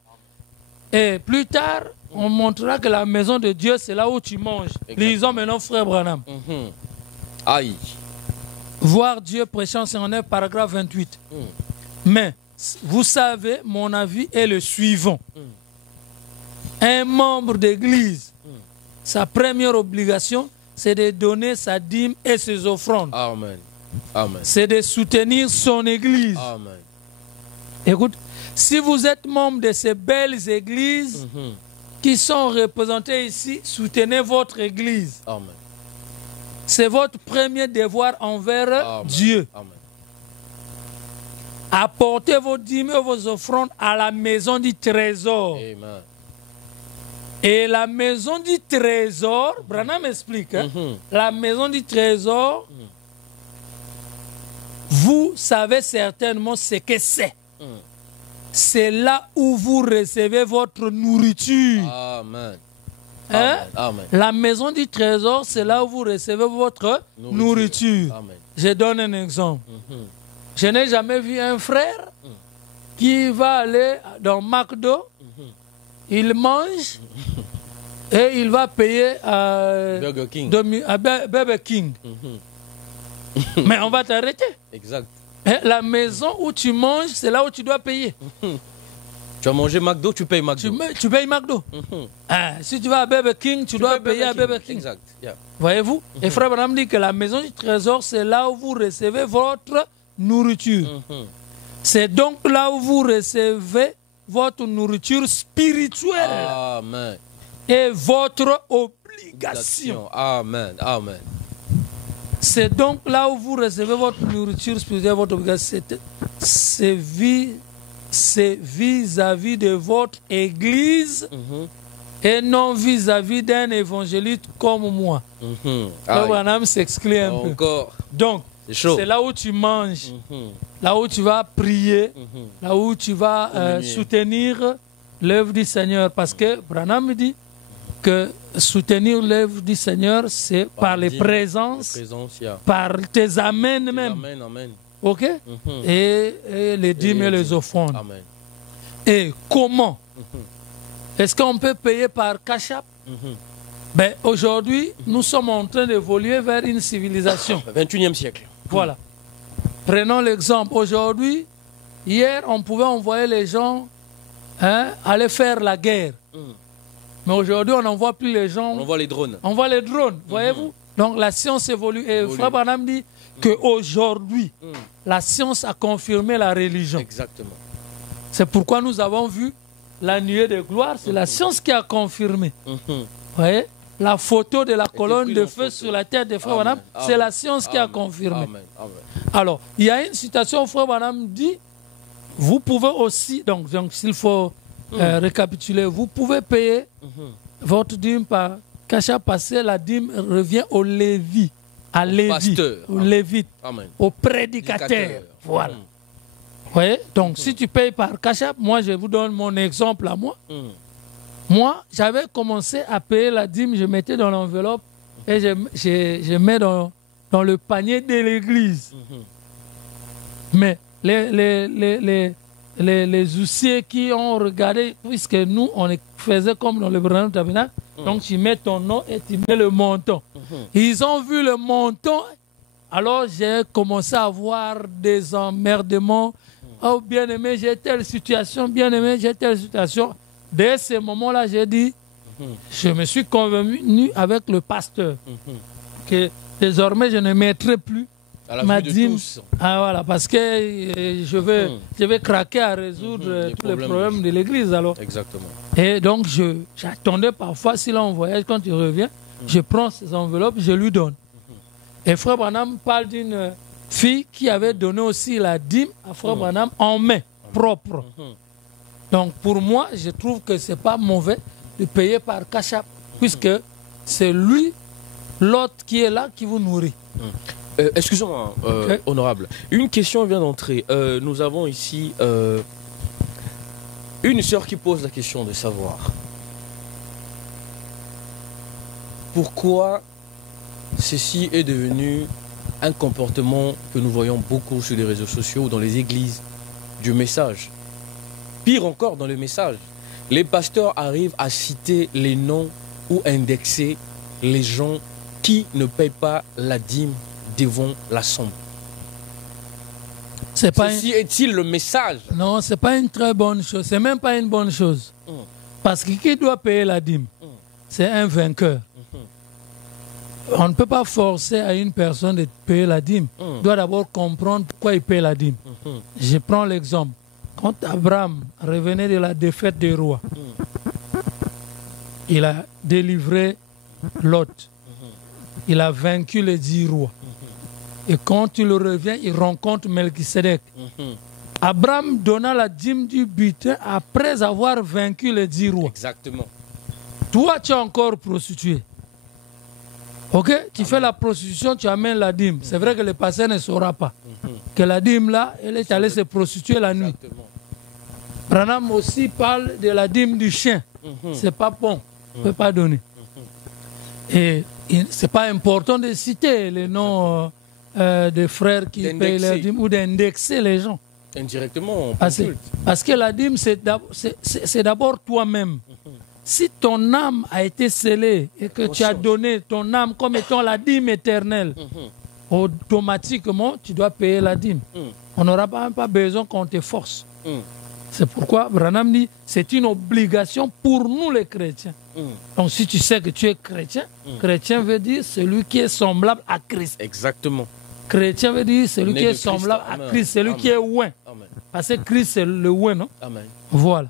Et plus tard, on montrera que la maison de Dieu, c'est là où tu manges. Lisons maintenant Frère Branham. Aïe. Voir Dieu, prêchant 59, paragraphe 28. Mais, vous savez, mon avis est le suivant. Un membre d'église, sa première obligation, c'est de donner sa dîme et ses offrandes. Amen. Amen. C'est de soutenir son église. Amen. Écoute, si vous êtes membre de ces belles églises qui sont représentées ici, soutenez votre église. Amen. C'est votre premier devoir envers Dieu. Amen. Apportez vos dîmes et vos offrandes à la maison du trésor. Amen. Et la maison du trésor, Branham explique, la maison du trésor, vous savez certainement ce que c'est. C'est là où vous recevez votre nourriture. Amen. Hein? Amen. La maison du trésor, c'est là où vous recevez votre nourriture. Amen. Je donne un exemple. Je n'ai jamais vu un frère qui va aller dans McDo, il mange et il va payer à Burger King. Burger King. Mais on va t'arrêter. Exact. La maison où tu manges, c'est là où tu dois payer. Tu as mangé McDo, tu payes McDo. Tu payes McDo. Si tu vas à Burger King, tu dois payer à Burger King. Exact. Yeah. Voyez-vous? Et Frère Branham dit que la maison du trésor, c'est là où vous recevez votre nourriture. C'est donc là où vous recevez votre nourriture spirituelle. Amen. Et votre obligation. Amen. Amen. C'est donc là où vous recevez votre nourriture spirituelle, votre obligation. C'est vis-à-vis de votre église et non vis-à-vis d'un évangéliste comme moi. Branham s'exclut un peu. Encore. Donc, c'est là où tu manges, là où tu vas prier, là où tu vas soutenir l'œuvre du Seigneur. Parce que Branham dit que soutenir l'œuvre du Seigneur, c'est par les présences, par tes amens même. Amen, amen. Ok? Et les dîmes et les offrandes. Amen. Et comment? Est-ce qu'on peut payer par Cash App? Ben, aujourd'hui, nous sommes en train d'évoluer vers une civilisation. 21e siècle. Voilà. Prenons l'exemple. Aujourd'hui, hier, on pouvait envoyer les gens aller faire la guerre. Mais aujourd'hui, on n'envoie plus les gens. On envoie les drones. On voit les drones, voyez-vous. Donc la science évolue. Et Frère Branham dit qu'aujourd'hui, la science a confirmé la religion. Exactement. C'est pourquoi nous avons vu la nuée de gloire. C'est la science qui a confirmé. Vous voyez, la photo de la colonne de feu sur la tête de Frère Branham, c'est la science qui a confirmé. Amen. Amen. Alors, il y a une citation où Frère Branham dit, vous pouvez aussi, donc s'il faut récapituler, vous pouvez payer votre dîme par cachat passé, la dîme revient au Lévi, à Lévi, au Lévite, au prédicateur. Voilà. Vous voyez? Donc, si tu payes par cachat, moi, je vous donne mon exemple à moi. Moi, j'avais commencé à payer la dîme, je mettais dans l'enveloppe et je mets dans le panier de l'église. Mais les huissiers qui ont regardé, puisque nous, on faisait comme dans le Branham Tabernacle, donc tu mets ton nom et tu mets le montant. Ils ont vu le montant, alors j'ai commencé à avoir des emmerdements. Oh, bien-aimé, j'ai telle situation, bien-aimé, j'ai telle situation. Dès ce moment-là, j'ai dit, je me suis convenu avec le pasteur que désormais, je ne mettrai plus ma dîme. Ah, voilà, parce que je vais craquer à résoudre tous les problèmes de l'église. Alors. Exactement. Et donc, j'attendais parfois, s'il est en voyage, quand il revient, je prends ces enveloppes, je lui donne. Et Frère Branham parle d'une fille qui avait donné aussi la dîme à Frère Branham en main propre. Donc, pour moi, je trouve que ce n'est pas mauvais de payer par cachat, puisque c'est lui, l'autre qui est là, qui vous nourrit. Excusez-moi, honorable. Une question vient d'entrer. Nous avons ici une sœur qui pose la question de savoir pourquoi ceci est devenu un comportement que nous voyons beaucoup sur les réseaux sociaux ou dans les églises, du message. Pire encore, dans le message, les pasteurs arrivent à citer les noms ou indexer les gens qui ne payent pas la dîme devant l'assemblée. Ceci est-il le message? Non, ce n'est pas une très bonne chose. Ce n'est même pas une bonne chose. Parce que qui doit payer la dîme? C'est un vainqueur. On ne peut pas forcer à une personne de payer la dîme. Il doit d'abord comprendre pourquoi il paye la dîme. Je prends l'exemple. Quand Abraham revenait de la défaite des rois, il a délivré Lot. Il a vaincu les 10 rois. Et quand il revient, il rencontre Melchisedec. Abraham donna la dîme du butin après avoir vaincu les 10 rois. Exactement. Toi, tu es encore prostitué. Ok? Tu fais la prostitution, tu amènes la dîme. C'est vrai que le pasteur ne saura pas que la dîme là, elle est allée se prostituer la nuit. Branham aussi parle de la dîme du chien. C'est pas bon. On ne peut pas donner. Et c'est pas important de citer les noms des frères qui payent la dîme ou d'indexer les gens. Indirectement, on parce que la dîme, c'est d'abord toi-même. Si ton âme a été scellée et que tu as donné ton âme comme étant la dîme éternelle, automatiquement, tu dois payer la dîme. On n'aura pas besoin qu'on te force. C'est pourquoi Branham dit c'est une obligation pour nous les chrétiens. Donc si tu sais que tu es chrétien, chrétien veut dire celui qui est semblable à Christ. Exactement. Chrétien veut dire celui qui est semblable à Christ, celui qui est oint. Parce que Christ c'est le oint, non? Amen. Voilà.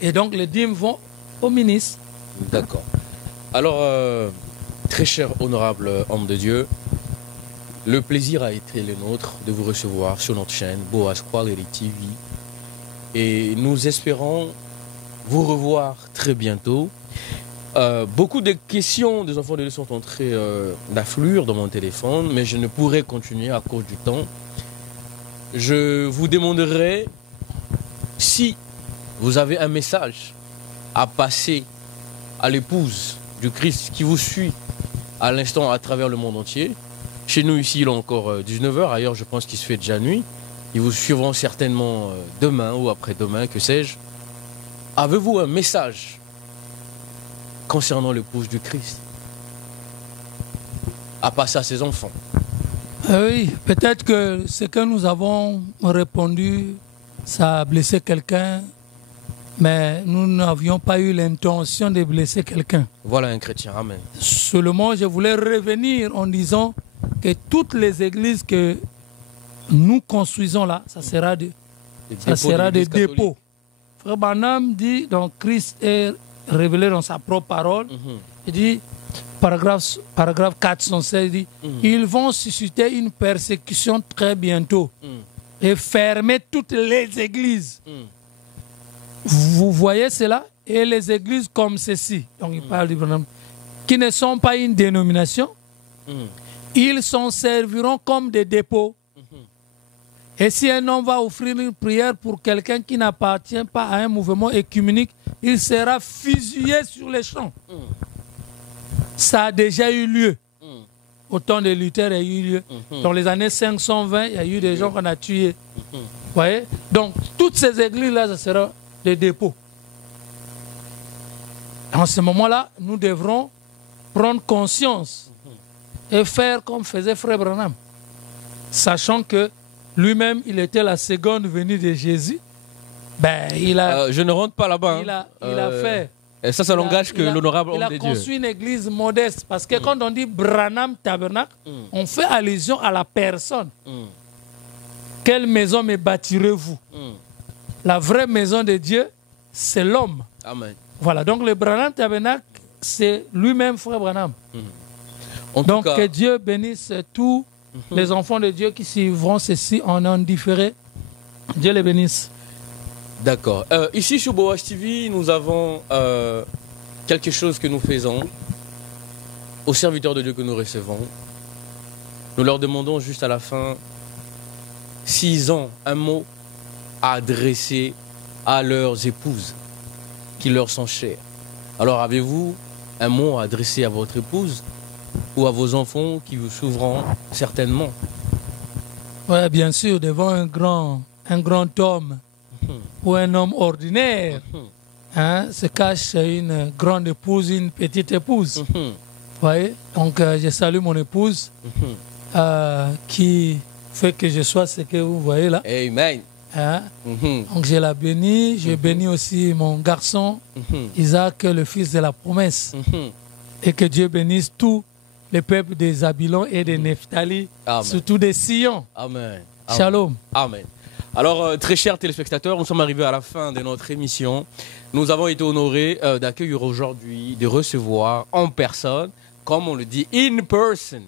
Et donc les dîmes vont au ministre. D'accord. Alors, très cher honorable homme de Dieu, le plaisir a été le nôtre de vous recevoir sur notre chaîne Boaz Quality TV. Et nous espérons vous revoir très bientôt. Beaucoup de questions des enfants de Dieu sont entrées d'affluer dans mon téléphone, mais je ne pourrai continuer à cause du temps. Je vous demanderai si vous avez un message à passer à l'épouse du Christ qui vous suit à l'instant à travers le monde entier. Chez nous ici, il est encore 19h, ailleurs je pense qu'il se fait déjà nuit. Ils vous suivront certainement demain ou après-demain, que sais-je. Avez-vous un message concernant l'épouse du Christ à passer à ses enfants? Oui, peut-être que ce que nous avons répondu, ça a blessé quelqu'un, mais nous n'avions pas eu l'intention de blesser quelqu'un. Voilà un chrétien, amen. Seulement, je voulais revenir en disant que toutes les églises que nous construisons là, ça sera des dépôts. Frère Branham dit, donc Christ est révélé dans sa propre parole, il dit, paragraphe 416, il dit, ils vont susciter une persécution très bientôt et fermer toutes les églises. Vous voyez cela? Et les églises comme ceci, donc il parle du Branham, qui ne sont pas une dénomination, ils serviront comme des dépôts. Et si un homme va offrir une prière pour quelqu'un qui n'appartient pas à un mouvement écuménique, il sera fusillé sur les champs. Ça a déjà eu lieu. Au temps de Luther, il y a eu lieu. Dans les années 520, il y a eu des gens qu'on a tués. Vous voyez? Donc, toutes ces églises-là, ça sera des dépôts. En ce moment-là, nous devrons prendre conscience et faire comme faisait Frère Branham. Sachant que lui-même, il était la seconde venue de Jésus. Ben, je ne rentre pas là-bas. Il a fait. Et ça l'engage que l'honorable homme de Dieu. Il a construit une église modeste. Parce que quand on dit Branham Tabernacle, on fait allusion à la personne. Quelle maison me bâtirez-vous? La vraie maison de Dieu, c'est l'homme. Amen. Voilà, donc le Branham Tabernacle, c'est lui-même, Frère Branham. Donc, que Dieu bénisse tous les enfants de Dieu qui suivront ceci en différé. Dieu les bénisse. D'accord. Ici, sur Boas TV, nous avons quelque chose que nous faisons aux serviteurs de Dieu que nous recevons. Nous leur demandons juste à la fin, s'ils ont un mot à adresser à leurs épouses qui leur sont chères. Alors, avez-vous un mot à adresser à votre épouse ou à vos enfants qui vous s'ouvrent certainement? Oui, bien sûr, devant un grand homme ou un homme ordinaire, se cache une grande épouse, une petite épouse. Vous voyez? Donc, je salue mon épouse qui fait que je sois ce que vous voyez là. Amen. Donc, je la bénis. Je bénis aussi mon garçon, Isaac, le fils de la promesse. Et que Dieu bénisse tout le peuple des Zabylon et des Nephtali, surtout des Sion. Amen. Shalom. Amen. Alors, très chers téléspectateurs, nous sommes arrivés à la fin de notre émission. Nous avons été honorés d'accueillir aujourd'hui, de recevoir en personne, comme on le dit, in person,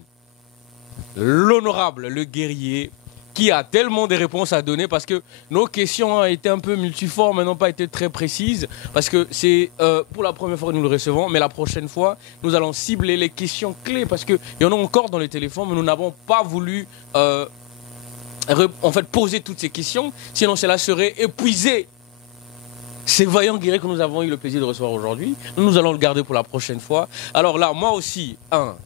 l'honorable, le guerrier, qui a tellement de réponses à donner parce que nos questions ont été un peu multiformes et n'ont pas été très précises parce que c'est pour la première fois que nous le recevons, mais la prochaine fois, nous allons cibler les questions clés parce qu'il y en a encore dans les téléphones, mais nous n'avons pas voulu poser toutes ces questions, sinon cela serait épuisé. Ces vaillants guerriers que nous avons eu le plaisir de recevoir aujourd'hui, nous allons le garder pour la prochaine fois. Alors là, moi aussi,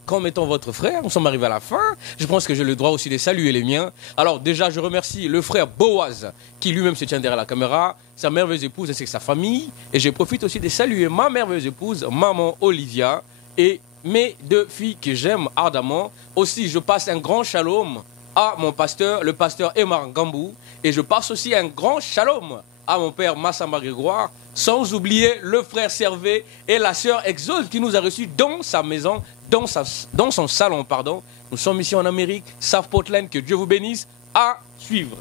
comme étant votre frère, nous sommes arrivés à la fin. Je pense que j'ai le droit aussi de saluer les miens. Alors déjà, je remercie le frère Boaz, qui lui-même se tient derrière la caméra, sa merveilleuse épouse ainsi que sa famille. Et je profite aussi de saluer ma merveilleuse épouse, maman Olivia, et mes deux filles que j'aime ardemment. Aussi, je passe un grand shalom à mon pasteur, le pasteur Emar Gambou. Et je passe aussi un grand shalom à mon père Massamba Grégoire, sans oublier le frère Servé et la sœur Exode qui nous a reçus dans sa maison, dans son salon, pardon. Nous sommes ici en Amérique, South Portland, que Dieu vous bénisse. À suivre.